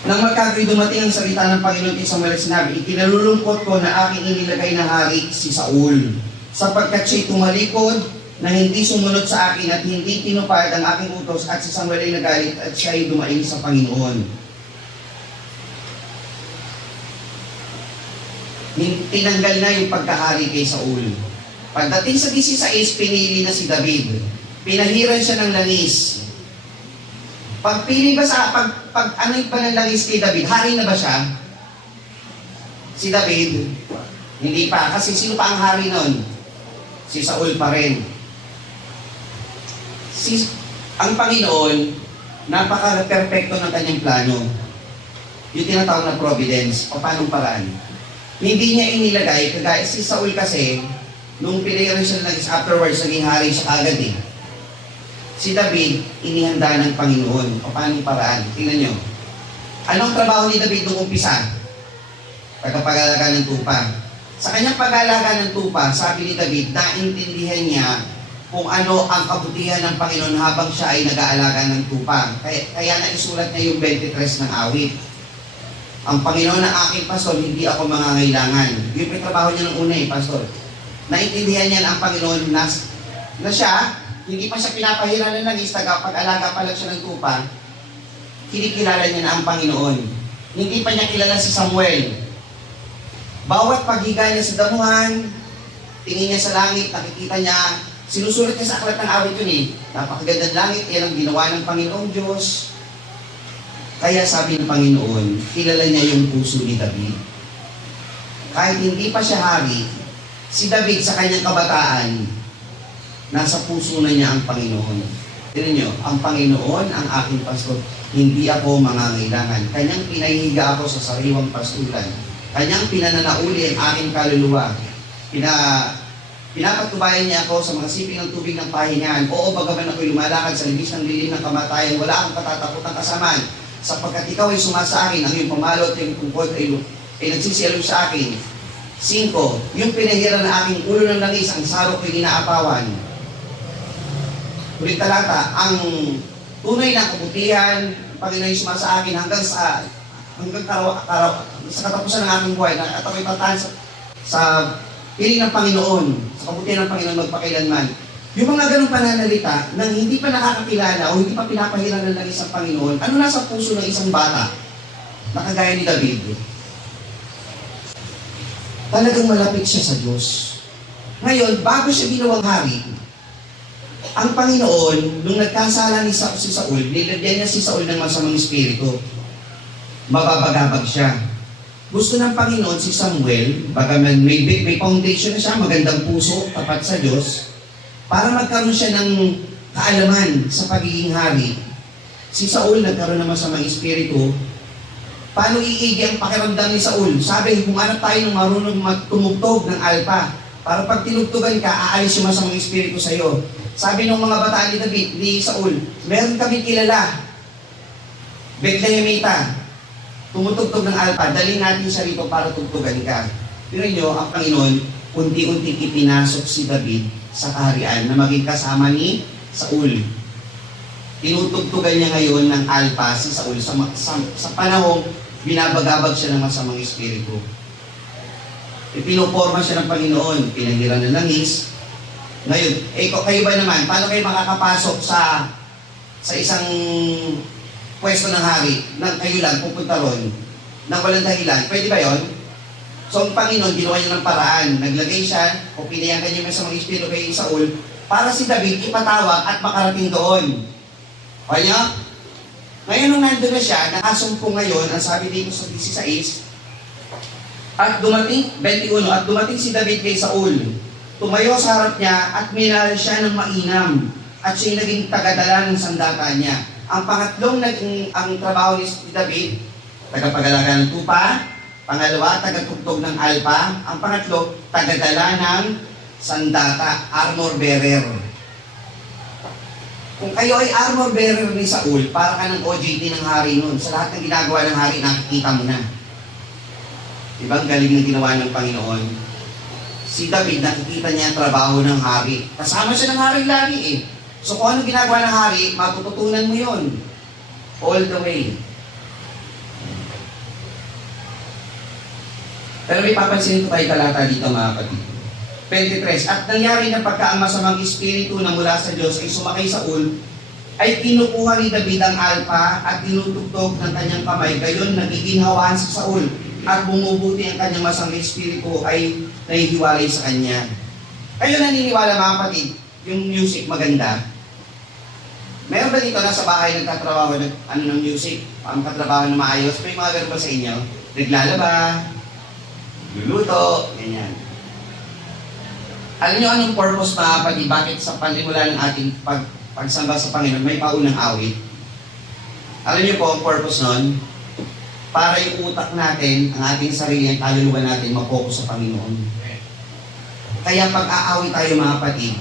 Nang magkagayoy dumating ang salita ng Panginoon kay Samuel at sinabi, ikinalulungkot ko na aking inilagay na hari si Saul, sapagkat siya'y tumalikod na hindi sumunod sa akin at hindi tinupad ang aking utos at si Samuel ay nagalit at siya'y dumaing sa Panginoon. Tinanggal na yung pagkahari kay Saul. Pagdating sa 16, pinili na si David. Pinahiran siya ng langis. Pagpili ba sa, ano ba ng langis kay David? Hari na ba siya? Si David? Hindi pa. Kasi sino pa ang hari nun? Si Saul pa rin. Ang Panginoon, napaka-perfecto ng kanyang plano. Yung tinatawag na providence. O paanong paraan? Hindi niya inilagay, kagaya si Saul kasi, nung pinahiran siya ng langis, afterwards, naging hari siya agad eh. Si David, inihanda ng Panginoon. O paanong paraan? Tingnan nyo. Anong trabaho ni David nung umpisa? Pagkapag-alaga ng tupa. Sa kanyang pag-alaga ng tupa, sabi ni David, naintindihan niya kung ano ang kabutihan ng Panginoon habang siya ay nag-aalaga ng tupa. Kaya naisulat niya yung 23 ng awit. Ang Panginoon na aking pastor, hindi ako mangangailangan. Yung trabaho niya ng una eh, pastor. Naintindihan niya na ang Panginoon na siya, hindi pa siya pinapahiran ng langis, pag-alaga pa lang siya ng tupa, kinikilala niya na ang Panginoon. Hindi pa niya kilala si Samuel. Bawat paghiga niya sa damuhan, tingin niya sa langit, nakikita niya, sinusulat niya sa aklat ng awit yun eh. Napakagandang langit, yan ang ginawa ng Panginoong Diyos. Kaya sabi ng Panginoon, kilala niya yung puso ni David. Kahit hindi pa siya hari, si David sa kanyang kabataan, nasa puso na niya ang Panginoon. Tignan niyo, ang Panginoon ang aking pastor, hindi ako mangangailangan. Kanyang pinahihiga ako sa sariwang pastulan. Kanyang pinananauli ang aking kaluluwa. Pinapatubayan niya ako sa mga siping ng tubig ng pahingahan. Oo, bagaman ako'y lumalakad sa libis ng dilim ng kamatayan, wala akong katatakot ng kasamaan. Sapagkat ikaw ay sumasa akin, ang iyong pamalo at iyong tungkol ay nagsisialog sa akin. 5. Yung pinahiran na aking ulo ng langis, ang sarok ko'y ginaapawan. Ulit talata, ang tunay na kabutihan, Panginoon yung sumasa akin hanggang sa katapusan ng aking buhay, at ako'y tataan sa piling ng Panginoon, sa kabutihan ng Panginoon magpakailanman. Yung mga ganong pananalita, nang hindi pa nakakakilala o hindi pa pinapahiran ng langis ang Panginoon, ano nasa puso ng isang bata na kagaya ni David? Talagang malapit siya sa Diyos. Ngayon, bago siya ginawang hari, ang Panginoon, nung nagkasala si Saul, nilagyan niya si Saul ng masamang espiritu. Mababagabag siya. Gusto ng Panginoon si Samuel, bagaman may foundation na siya, magandang puso, tapat sa Diyos, para magkaroon siya ng kaalaman sa pagiging hari. Si Saul nagkaroon ng masamang espiritu. Paano iigi ang pakiramdam ni Saul? Sabi, humanap tayo ng marunong tumugtog ng alpa. Para pag tinugtugan ka, aalis yung masamang espiritu sa iyo. Sabi ng mga bataan ni David, ni Saul, meron kami kilala. Bethlehemita, tumutugtog ng alpa, dalhin natin siya rito para tugtugan ka. Pero nyo, ang Panginoon, unti-unti ipinasok si David sa kaharian na maging kasama ni Saul. Tinutugtugan niya ngayon ng alpa si Saul sa panahong binabagabag siya ng masamang espiritu. Ipinoporma siya ng Panginoon, pinahiran ng langis. Ngayon, kayo ba naman, paano kayo makakapasok sa isang pwesto ng hari, nang kayo lang pupunta ron, nang walang dahilan? Pwede ba yon? So ang Panginoon, ginawa niya ng paraan. Naglagay siya, o pinayagan niya sa mga espiritu kay Saul, para si David ipatawag at makarating doon. Okay niyo? Ngayon nung nandun na siya, nakasumpong ngayon, ang sabi dito sa 16, at dumating, 21, at dumating si David kay Saul. Tumayo sa harap niya at minahal siya ng mainam. At siya'y naging tagadala ng sandata niya. Ang pangatlong ang trabaho ni David, tagapag-alaga ng tupa. Pangalawa, tagatugtog ng alpa. Ang pangatlo, tagadala ng sandata, armor bearer. Kung kayo ay armor bearer ni Saul, para ka ng OJT ng hari noon. Sa lahat ng ginagawa ng hari, nakikita mo na. Diba ang galing ng ginawa ng Panginoon? Si David, nakikita niya ang trabaho ng hari. Kasama siya ng hari lagi eh. So kung anong ginagawa ng hari, matututunan mo yon all the way. Pero may papansin ko tayo talata dito mga kapatid. 23, at nangyari na pagka ang masamang espiritu na mula sa Diyos ay sumakay sa Saul, ay kinukuha ni David ang alpa at tinutugtog ng kanyang kamay, gayon nagiginhawaan sa Saul at bumubuti ang kanyang masamang espiritu ay nahihiwalay sa kanya. Kayo naniniwala mga kapatid, yung music maganda? Meron ba dito nasa bahay nagtatrabaho ng music? Ang katrabaho na maayos? May mga ganun ba sa inyo? Naglalaba, luluto, ganyan. Alam niyo anong purpose mga kapatid? Bakit sa panimula ng ating pagsamba sa Panginoon may paunang awit? Alam niyo po ang purpose nun? Para yung utak natin, ang ating sarili, ang kaluluwa natin, mapokus sa Panginoon. Kaya pag aawit tayo mga kapatid,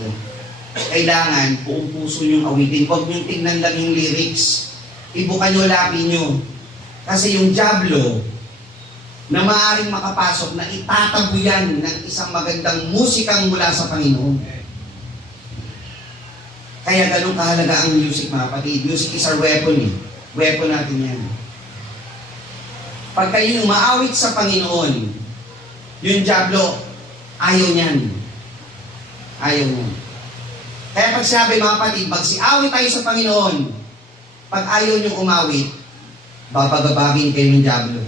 kailangan buong puso niyong awitin. Huwag niyong tingnan lang yung lyrics. Ibukan niyo, lapin niyo. Kasi yung diablo na maaaring makapasok na itatabuyan ng isang magandang musikang mula sa Panginoon. Kaya ganun kahalaga ang music mga kapatid. Music is our weapon eh. Weapon natin yan. Pag kayo umaawit sa Panginoon, yung diablo, ayaw niyan. Ayaw niyan. Kaya pag sinabi mga kapatid, magsiawit tayo sa Panginoon, pag ayaw niyong umawit, babagabagin kayo ng diablo.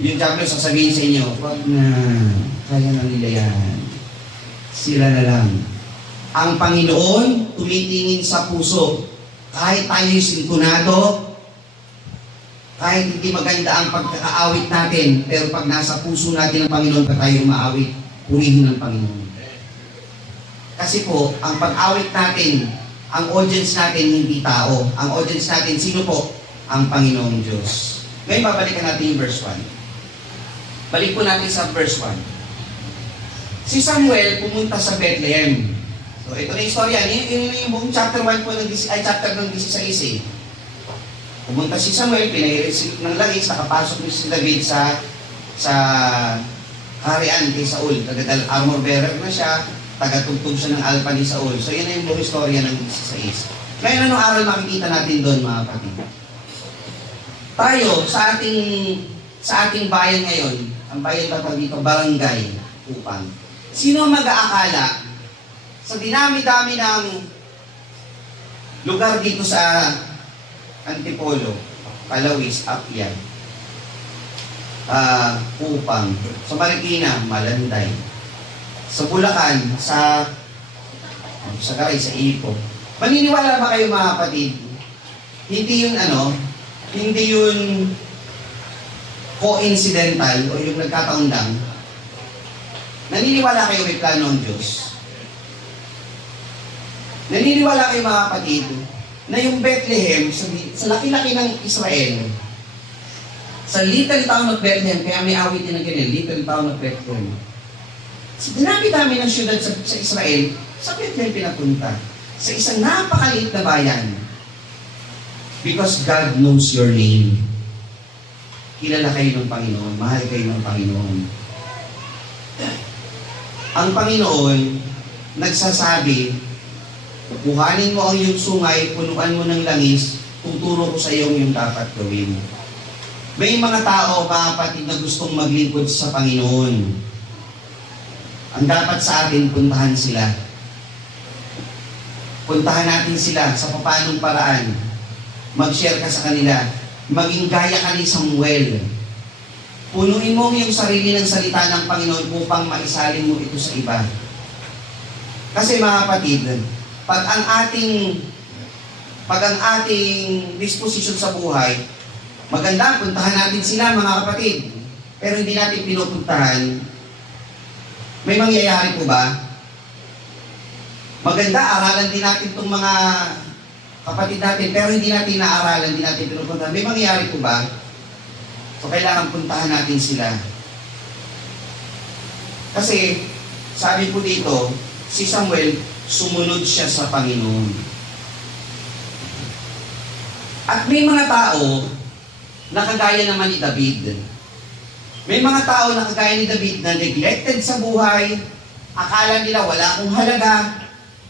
Yung diablo sasabihin sa inyo, wag na, kaya na nila yan. Sila na lang. Ang Panginoon, tumitingin sa puso. Kahit tayo'y sintunado, kahit hindi maganda ang pagkakaawit natin, pero pag nasa puso natin ang Panginoon, pag tayo umaawit, purihin ng Panginoon. Kasi po, ang pag-awit natin, ang audience natin hindi tao. Ang audience natin, sino po? Ang Panginoong Diyos. Ngayon, babalikan natin yung verse 1. Balik po natin sa verse 1. Si Samuel pumunta sa Bethlehem. So, ito na yung istorya. Yung buong chapter 1 po, chapter ng 16 eh. Pumunta si Samuel, pinahirisip ng langis, nakapasok ni si David sa harian kay Saul. Tagadal armor bearer na siya, tagatugtog siya ng alpa ni Saul. So, yun na yung buong istorya ng 16. Ngayon, anong aral makikita natin doon, mga kapatid? Tayo, sa ating bayan ngayon, ang bayan tatawag dito, barangay, upang. Sino ang mag-aakala sa dinami-dami ng lugar dito sa Antipolo, Palawis, Apia, Upang, sa Marikina, Malanday, sa Bulacan, sa Garay, sa Ipo. Maniniwala ba kayo mga kapatid? Hindi yun coincidental o yung nagkataon lang. Naniniwala kayo may plano ang Diyos? Naniniwala kayo mga kapatid na yung Bethlehem, sa laki-laki ng Israel, sa little town of Bethlehem, kaya may awit din ng ganyan, little town of Bethlehem. Sa dinami-dami ng syudad sa Israel, sa Bethlehem pinapunta. Sa isang napakaliit na bayan. Because God knows your name. Kilala kayo ng Panginoon, mahal kayo ng Panginoon. Ang Panginoon, nagsasabi, kuhanin mo ang iyong sungay, punuan mo ng langis, tuturo ko sa iyo yung dapat gawin. May mga tao, mga kapatid, na gustong maglingkod sa Panginoon. Ang dapat sa atin, puntahan sila. Puntahan natin sila sa papanong paraan. Mag-share ka sa kanila. Maging gaya ka ni Samuel. Punuin mo yung sarili ng salita ng Panginoon upang maisalin mo ito sa iba. Kasi mga kapatid, pag ang ating disposition sa buhay, maganda, puntahan natin sila mga kapatid. Pero hindi natin pinupuntahan, may mangyayari po ba? Maganda, aralan din natin itong mga kapatid natin, pero hindi natin naaralan, hindi natin pinupuntahan. May mangyayari po ba? So, kailangan puntahan natin sila. Kasi, sabi po dito, si Samuel, sumunod siya sa Panginoon. At may mga tao na kagaya naman ni David. May mga tao na kagaya ni David na neglected sa buhay, akala nila wala akong halaga,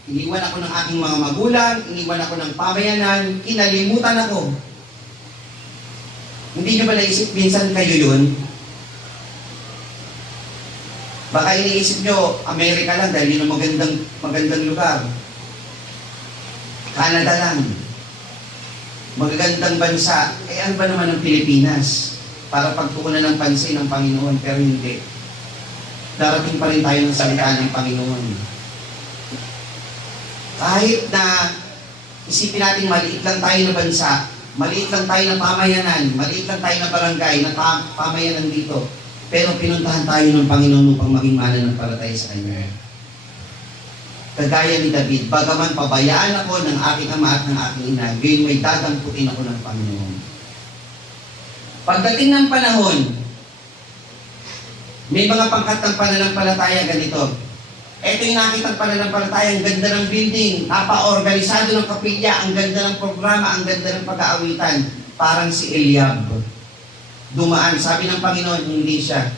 iniwan ako ng aking mga magulang, iniwan ako ng pamayanan, kinalimutan ako. Hindi nyo ba naisip minsan kayo yun? Baka iniisip nyo, Amerika lang dahil yun ang magandang lugar. Canada lang. Magagandang bansa. Eh ano ba naman ang Pilipinas? Para pagtuunan ng pansin ng Panginoon, pero hindi. Darating pa rin tayo ng salita ng Panginoon. Kahit na isipin natin maliit lang tayo na bansa, maliit lang tayo na pamayanan, maliit lang tayo na barangay, na pamayanan dito. Pero pinuntahan tayo ng Panginoon upang maging mananampalataya sa Kanya. Kagaya ni David, bagaman pabayaan ako ng aking ama at ng aking ina, gayon may dadamputin ako ng Panginoon. Pagdating ng panahon, may mga pangkat ng pananampalataya ganito. Ito yung nakitang pananampalataya, ang ganda ng building, napa-organisado ng kapilya, ang ganda ng programa, ang ganda ng pag-aawitan. Parang si Eliab. Dumaan, sabi ng Panginoon, hindi siya.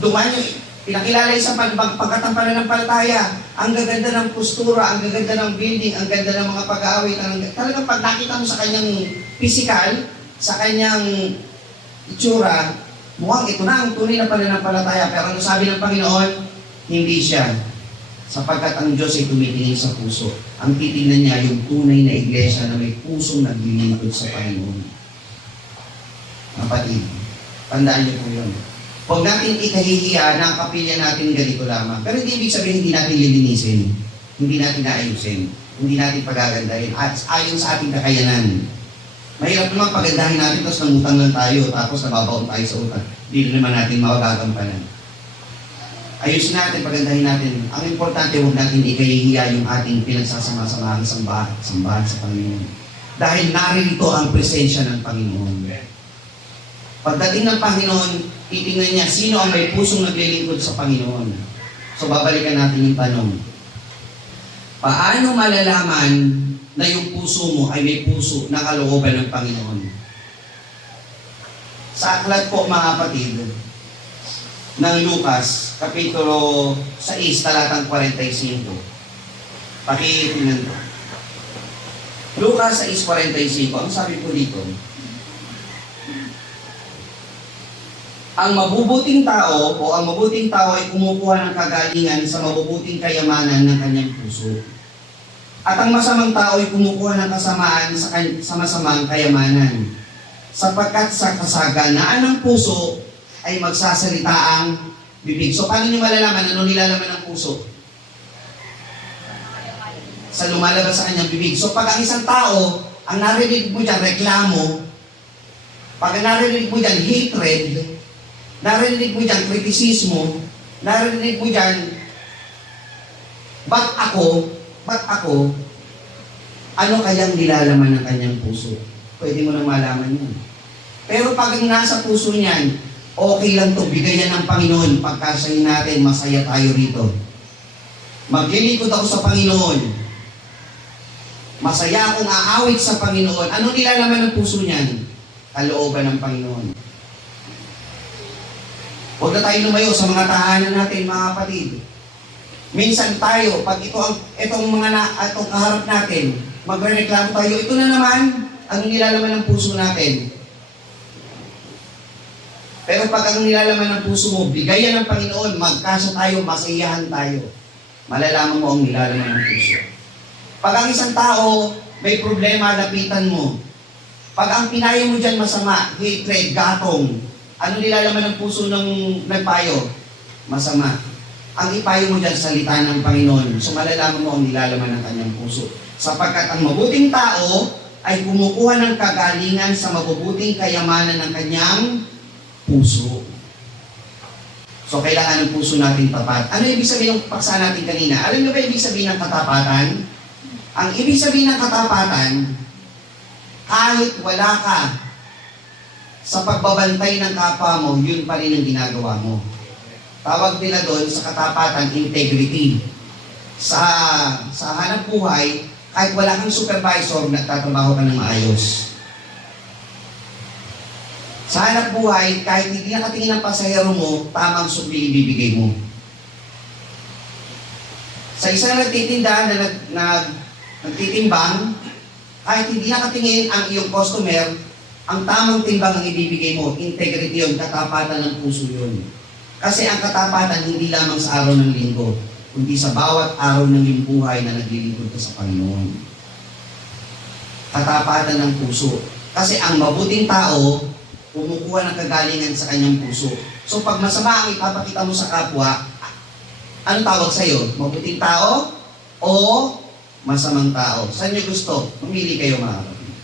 Dumaan yung, pinakilala isang pangkat ng pananampalataya. Ang gaganda ng postura, ang gaganda ng building, ang ganda ng mga pag-aawitan. Talagang pag nakita mo sa kanyang physical, sa kanyang itsura, mukhang ito na ang tunay na pananampalataya. Pero ano sabi ng Panginoon? Hindi siya. Sapagkat ang Diyos ay tumitingin sa puso. Ang titingnan niya yung tunay na iglesia na may pusong naglilingkod sa Panginoon. Kapatid, tandaan niyo po yun. Huwag natin ikahihiya na ang kapilya natin ganito lamang. Pero hindi ibig sabihin hindi natin lilinisin. Hindi natin naayusin. Hindi natin pagagandahin. At ayon sa ating kakayanan. Mahirap naman pagandahin natin tapos nangutang lang tayo tapos nababaon tayo sa utang. Hindi naman natin makagagampanan. Ayusin natin, pagandahin natin. Ang importante, huwag natin ikahihiya yung ating pinagsasama-samahan sambahan sa Panginoon. Dahil naririto ang presensya ng Panginoon. Pagdating ng Panginoon, titingnan niya sino ang may pusong naglilingkod sa Panginoon. So babalikan natin yung tanong. Paano malalaman na yung puso mo ay may puso na kalooban ng Panginoon? Sa aklat po mga kapatid, ng Lucas, Kapitulo 6, talatang 45. Pakitingnan po. Lucas 6:45. Ang sabi po dito, ang mabubuting tao o ang mabuting tao ay kumukuha ng kagalingan sa mabubuting kayamanan ng kanyang puso. At ang masamang tao ay kumukuha ng kasamaan sa masamang kayamanan. Sapagkat sa kasaganaan ng puso ay magsasalita ang bibig. So, paano nyo malalaman? Ano nilalaman ng puso? Sa lumalabas sa kanyang bibig. So, pag ang isang tao, ang narinig mo dyan, reklamo, pag ang narinig mo dyan, hatred, narinig mo dyan, kritisismo, narinig mo dyan, ba't ako, ano kayang nilalaman ng kanyang puso? Pwede mo nang malaman yun. Pero pag ang nasa puso niyan, okay lang to, bigayan ng Panginoon, pagkasayin natin, masaya tayo rito. Maglilingkod ako sa Panginoon. Masaya akong aawit sa Panginoon. Ano nilalaman ng puso niyan? Kalooban ng Panginoon. Huwag na tayo lumayo sa mga tahanan natin, mga kapatid. Minsan tayo, pag itong kaharap natin, magreklamo tayo, ito na naman, ang nilalaman ng puso natin. Pero pag ang nilalaman ng puso mo, bigayan ng Panginoon, magkasa tayo, masayahan tayo. Malalaman mo ang nilalaman ng puso. Pag ang isang tao, may problema, lapitan mo. Pag ang pinaya mo dyan masama, hatred, gatong, Ano nilalaman ng puso ng nagpayo? Masama. Ang ipayo mo dyan, salita ng Panginoon. So malalaman mo ang nilalaman ng kanyang puso. Sapagkat ang mabuting tao ay kumukuha ng kagalingan sa mabubuting kayamanan ng kanyang puso. So kailangan ng puso natin tapat. Ano ibig sabihin ng paksa natin kanina? Alam niyo ba ibig sabihin ng katapatan? Ang ibig sabihin ng katapatan, kahit wala ka sa pagbabantay ng kapwa mo, yun pa rin ang ginagawa mo. Tawag nila doon sa katapatan, integrity. Sa hanap buhay, kahit wala kang supervisor, nagtatrabaho ka ng maayos. Sa hanap buhay, kahit hindi nakatingin ang pasahero mo, tamang sukli ibibigay mo. Sa isang nagtitinda na nagtitimbang, kahit hindi nakatingin ang iyong customer, ang tamang timbang ang ibibigay mo, integrity yun, katapatan ng puso yun. Kasi ang katapatan hindi lamang sa araw ng linggo, kundi sa bawat araw ng iyong buhay na naglilingkod ka sa Panginoon. Katapatan ng puso. Kasi ang mabuting tao, kumukuha ng kagalingan sa kanyang puso. So pag masama ang ipapakita mo sa kapwa, ano tawag sa'yo? Mabuting tao o masamang tao? Saan niyo gusto? Mamili kayo mga kapatid.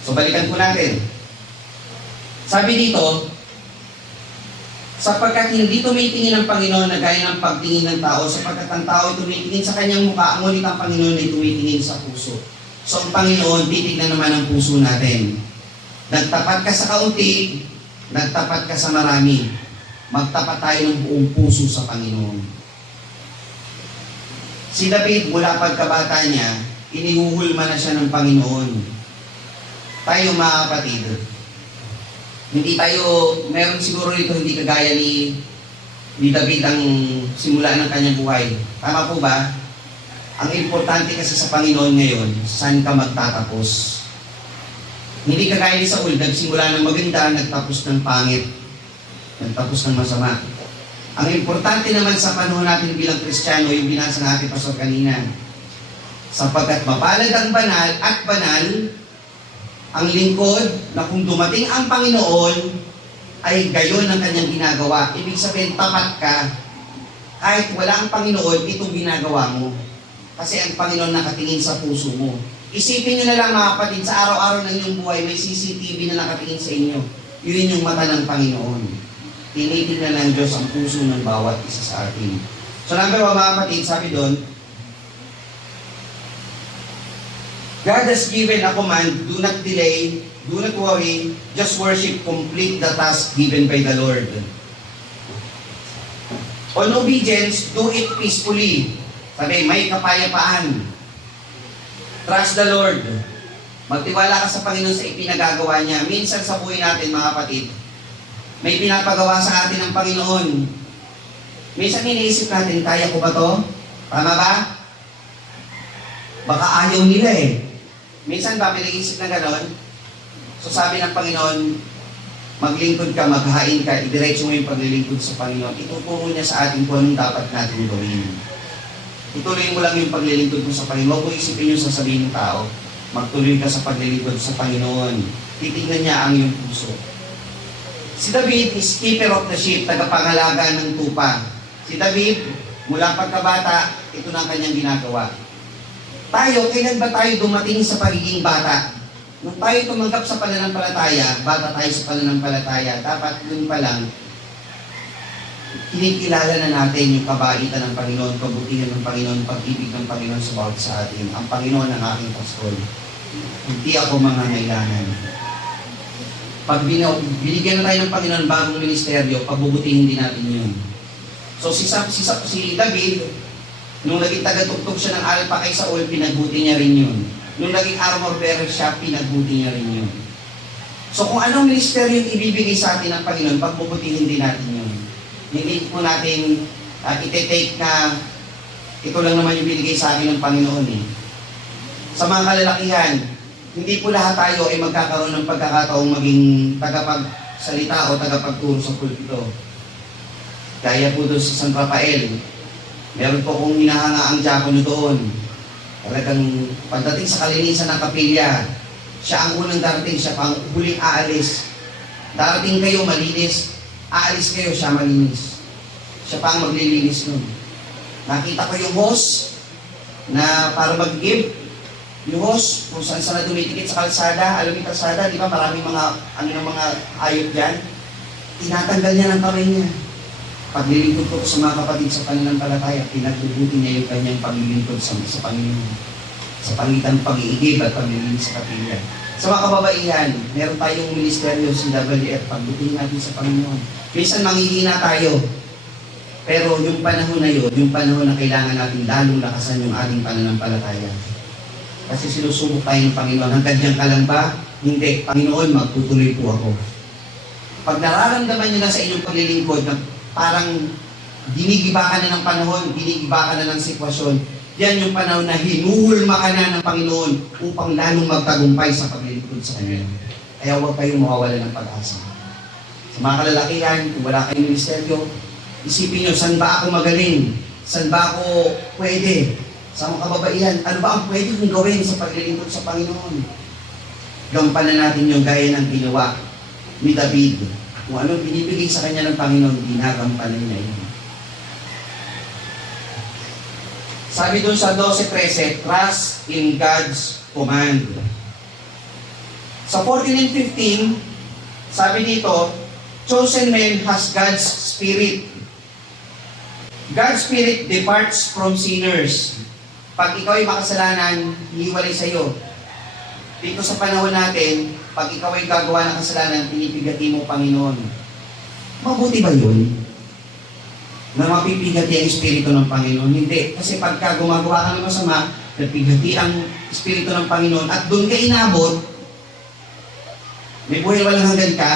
So balikan po natin. Sabi dito, sapagkat hindi tumitingin ang Panginoon na gaya ng pagtingin ng tao, sapagkat ang tao ay tumitingin sa kanyang mukha, ngunit ang Panginoon ay tumitingin sa puso. So ang Panginoon, titignan naman ang puso natin. Nagtapat ka sa kaunti, nagtapat ka sa marami. Magtapat tayo ng buong puso sa Panginoon. Si David, mula pagkabata niya, inihuhulma na siya ng Panginoon. Tayo mga kapatid, hindi tayo, meron siguro dito hindi kagaya ni David ang simula ng kanyang buhay. Tama po ba? Ang importante kasi sa Panginoon ngayon, saan ka magtatapos? Hindi kagaya ni Saul, nagsimula ng maganda, nagtapos ng pangit, nagtapos ng masama. Ang importante naman sa panahon natin bilang Kristiyano, yung binasa natin pastor kanina, sapagkat mapalad ang banal at banal, ang lingkod na kung dumating ang Panginoon, ay gayon ang kanyang ginagawa. Ibig sabihin, tapat ka, kahit wala ang Panginoon, itong ginagawa mo. Kasi ang Panginoon nakatingin sa puso mo. Isipin nyo na lang mga kapatid, sa araw-araw ng inyong buhay, may CCTV na nakatingin sa inyo. Yun yung mata ng Panginoon. Tinitingnan ng Diyos ang puso ng bawat isa sa atin. So number one mga kapatid, sabi doon, God has given a command, do not delay, do not worry, just worship, complete the task given by the Lord. On obedience, do it peacefully. Sabi, may kapayapaan. Trust the Lord. Magtiwala ka sa Panginoon sa ipinagagawa niya. Minsan sa buhay natin, mga kapatid, may pinapagawa sa atin ng Panginoon. Minsan iniisip natin, kaya ko ba to? Tama ba? Baka ayaw nila eh. Minsan ba pinag-iisip na gano'n? So sabi ng Panginoon, maglingkod ka, maghain ka, idiretso mo yung paglilingkod sa Panginoon. Ituturo niya sa atin kung anong dapat natin gawin. Ituloy mo lang yung paglilingkod mo sa Panginoon. Huwag mo isipin yung sasabihin ng tao. Magtuloy ka sa paglilingkod sa Panginoon. Titignan niya ang iyong puso. Si David is keeper of the sheep, tagapangalaga ng tupa. Si David, mula pagkabata, ito na ang kanyang ginagawa. Tayo, kailan ba tayo dumating sa pagiging bata? Nung tayo tumanggap sa pananampalataya, bata tayo sa pananampalataya, dapat dun pa lang, kinikilala na natin yung kabaitan ng Panginoon, kabutihan ng Panginoon, pag-ibig ng Panginoon sa bawat sa atin. Ang Panginoon ang aking pastor. Hindi ako mangangailangan. Pag binigyan na tayo ng Panginoon bagong ministeryo, pagbubutihin din natin yun. So si David, nung naging tagatugtog siya ng alpa kay Saul, pinagbuti niya rin yun. Nung naging armor bearer siya, pinagbuti niya rin yun. So kung anong ministeryo yung ibibigay sa atin ng Panginoon, pagbubutihin din natin yun. Hindi po natin iti-take na ito lang naman yung binigay sa akin ng Panginoon eh. Sa mga kalalakihan, hindi po lahat tayo ay magkakaroon ng pagkakataong maging tagapagsalita o tagapagturo sa pulpito. Kaya po doon sa San Rafael, meron po kong hinahanga ang diakono doon. Talagang pagdating sa kalinisan ng kapilya, siya ang unang darating, siya pang huling aalis. Darating kayo malinis, aalis kayo, siya malinis. Siya pa ang maglilinis nun. Nakita ko yung hose na para mag-give. Yung hose, kung saan na tumitikit sa kalsada, alam yung kalsada, di ba maraming mga, mga ayot dyan. Tinatanggal niya ng kamay niya. Paglilingkod ko sa mga kapatid sa pananampalataya, pinagbubuti niya yung kanyang paglilingkod sa Panginoon. Sa pangitan pag-iigib at paglilinis sa kapilya. Sa mga kababaihan, meron tayong ministeryo sa WF, pagbutihin natin sa Panginoon. Minsan manghihina tayo, pero yung panahon na yun, yung panahon na kailangan natin lalong lakasan yung ating pananampalataya. Kasi sinusubok tayo ng Panginoon. Hanggang diyan ka lang ba? Hindi. Panginoon, magtutuloy po ako. Pag nararamdaman niyo na sa inyong paglilingkod na parang ginigiba ka na ng panahon, ginigiba ka na ng sitwasyon, yan yung panahon na hinuhulma ka na ng Panginoon upang lalong magtagumpay sa paglilingkod sa Kanya. Kaya huwag kayong mawawala ng pag-asa. Sa mga kalalakihan, kung wala kayong ministeryo, isipin nyo, saan ba ako magaling? Saan ba ako pwede? Sa mga kababaihan, ano ba ang pwede kong gawin sa paglilingkod sa Panginoon? Gampanan natin yung gaya ng ginawa ni David. Kung anong binibigay sa kanya ng Panginoon, ginagampanan niya yun. Sabi doon sa 12:13, trust in God's command. Sa 14 and 15, sabi dito, chosen man has God's Spirit. God's Spirit departs from sinners. Pag ikaw ay makasalanan, hihiwalay sa iyo. Dito sa panahon natin, pag ikaw ay gagawa ng kasalanan, pinipigati mo, Panginoon. Mabuti ba yun? Na mapipigati ang Espiritu ng Panginoon? Hindi. Kasi pagka gumagawa ka ng masama, napigati ang Espiritu ng Panginoon at doon ka inabot, may buhay walang hanggan ka,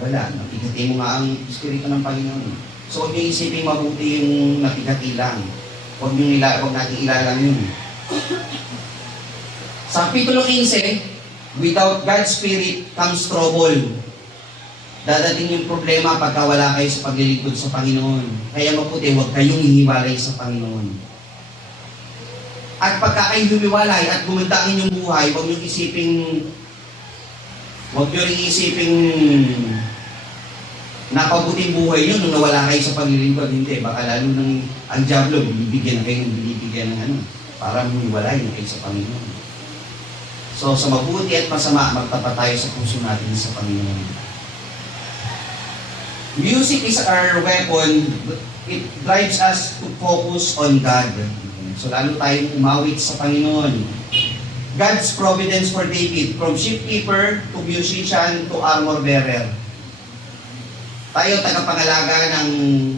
wala. Napigati mo nga ang Espiritu ng Panginoon. So, huwag niyo isipin mabuti yung napigati lang. Huwag natin ilalang yun. Sa Kapitulo 15, without God's Spirit comes trouble. Dadating yung problema pagka wala kayo sa paglilingkod sa Panginoon. Kaya mabuti, huwag kayong hihiwalay sa Panginoon. At pagka kayo humiwalay at gumanda ang inyong buhay, huwag nyo rin isiping napabuting buhay nyo nung nawala kayo sa paglilingkod. Hindi, baka lalo ng ang diablo, binibigyan ng para humiwalay na kayo sa Panginoon. So, sa mabuti at masama, magtapat tayo sa puso natin sa Panginoon. Music is our weapon. It drives us to focus on God. So, lalo tayong umawit sa Panginoon. God's providence for David, from sheepkeeper to musician to armor bearer. Tayo, tagapangalaga ng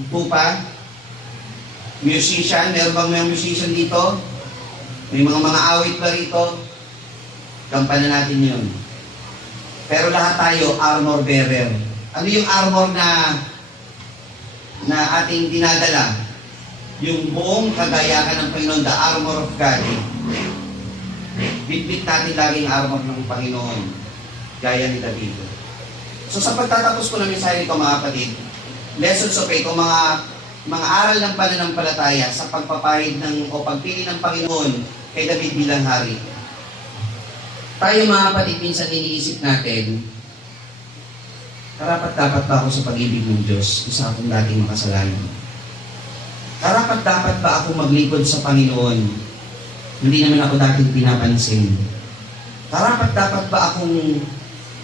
tupa, musician. Meron bang may musician dito? May mga awit ba rito? Gampanan natin yun. Pero lahat tayo, armor bearer. Ano yung armor na ating dinadala? Yung buong kagayahan ng Panginoon, the armor of God. Bitbit natin laging armor ng Panginoon, gaya ni David. So sa pagtatapos ko ng mensahe nito, mga kapatid, lessons of faith, o mga aral ng pananampalataya sa pagpapahid o pagpili ng Panginoon kay David bilang hari. Tayo, mga kapatid, minsan iniisip natin, karapat-dapat ba ako sa pag-ibig ng Diyos kung sa akong dating makasalanan? Karapat-dapat ba ako maglingkod sa Panginoon? Hindi naman ako dating pinapansin. Karapat-dapat ba akong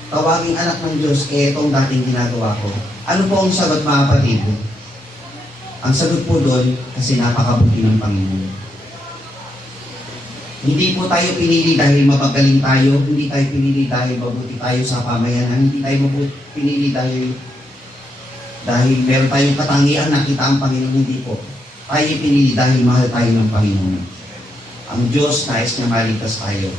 tawaging anak ng Diyos kaya itong dating ginagawa ko? Ano po ang sagot, mga kapatid? Ang sagot po doon, kasi napakabuti ng Panginoon. Hindi po tayo pinili dahil mapagaling tayo, hindi tayo pinili dahil mabuti tayo sa pamayanan, hindi tayo pinili dahil meron tayong katangian nakita ang Panginoon, hindi po. Tayo pinili dahil mahal tayo ng Panginoon. Ang Diyos nais niya maligtas tayo.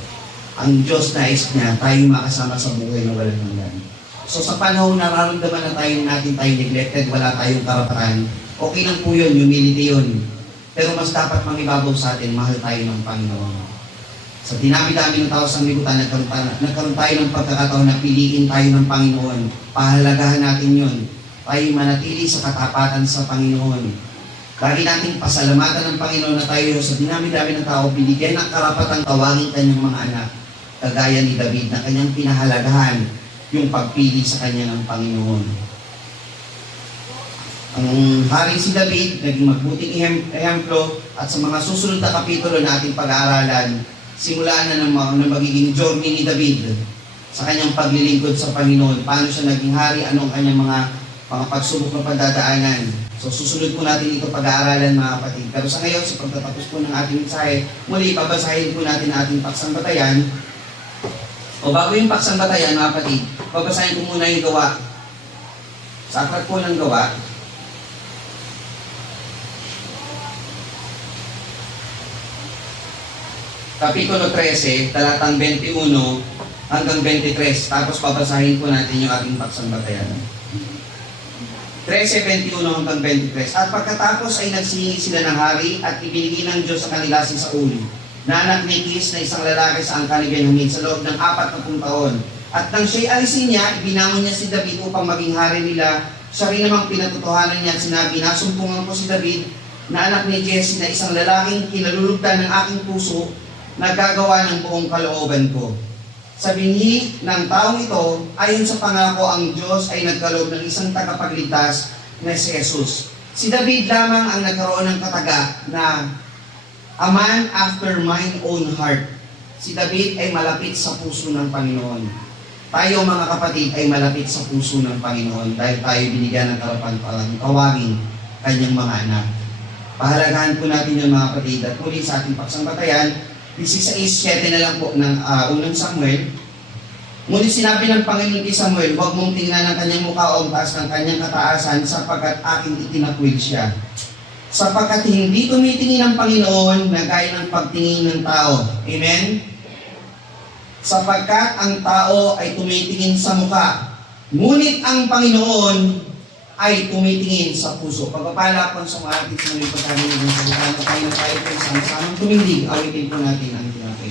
Ang Diyos nais niya tayo makasama sa buhay na walang hanggan. So sa panahon na nararamdaman na natin tayo neglected, wala tayong karapatan, okay lang po yun, humility yun. Pero mas dapat mangibabaw sa atin, mahal tayo ng Panginoon. Sa dinami-dami ng tao sa libutan, nagkaroon tayo ng pagkakataon na piliin tayo ng Panginoon. Pahalagahan natin yun. Tayo manatili sa katapatan sa Panginoon. Lagi nating pasalamatan ng Panginoon na tayo sa dinami-dami ng tao, binigyan ng karapatang tawagin kanyang mga anak. Kagaya ni David na kanyang pinahalagahan. yung pagpili sa kanya ng Panginoon. Ang hari si David, naging mabuting ehemplo, at sa mga susunod na kapitulo na ating pag-aaralan, simula na ng magiging journey ni David sa kanyang paglilingkod sa Panginoon, paano siya naging hari, anong kanyang mga pagsubok na pagdadaanan. So susunod po natin ito pag-aaralan mga kapatid. Pero sa ngayon, sa pagtatapos po ng ating mensahe, muli babasahin po natin ating paksang batayan. O bago yung paksang batayan mga kapatid, babasahin ko muna yung gawa. Sa aklat po ng gawa, Kapitulo 13, talatang 21 hanggang 23. Tapos babasahin po natin yung ating paksang batayan. 13:21 hanggang 23. At pagkatapos ay nagsihingi sila ng hari at ibinigay ng Diyos sa kanila si Saul, na anak ni Kis na isang lalaki sa angkan ni Benjamin sa loob ng 40 taon. At nang siya'y alisin niya, ibinangon niya si David upang maging hari nila. Siya rin namang pinatutuhanan niya at sinabi, nasumpungan ko si David na anak ni Jesse na isang lalaking kinalulugdan ng aking puso, nagagawa ng buong kalooban ko. Sa binhi ng taong ito, ayon sa pangako, ang Diyos ay nagkaloob ng isang tagapagligtas na si Jesus. Si David lamang ang nagkaroon ng kataga na a man after mine own heart. Si David ay malapit sa puso ng Panginoon. Tayo mga kapatid ay malapit sa puso ng Panginoon dahil tayo binigyan ng karapan-palang tawagin kanyang mga anak. Pahalagahan po natin yung mga kapatid at muli sa ating paksang batayan, 16:7 na lang po ng unang Samuel. Ngunit sinabi ng Panginoon kay Samuel, huwag mong tingnan ang kanyang mukha o ang taas ng kanyang kataasan sapagkat aking itinakwil siya. Sapagkat hindi tumitingin ang Panginoon na gaya ng pagtingin ng tao. Amen? Sapagkat ang tao ay tumitingin sa mukha, ngunit ang Panginoon ay tumitingin sa puso. Pagpapala po sa mga ating sa mga pagkain ng salita na tayo po sama-samang tumindig, awitin po natin ang tinatay.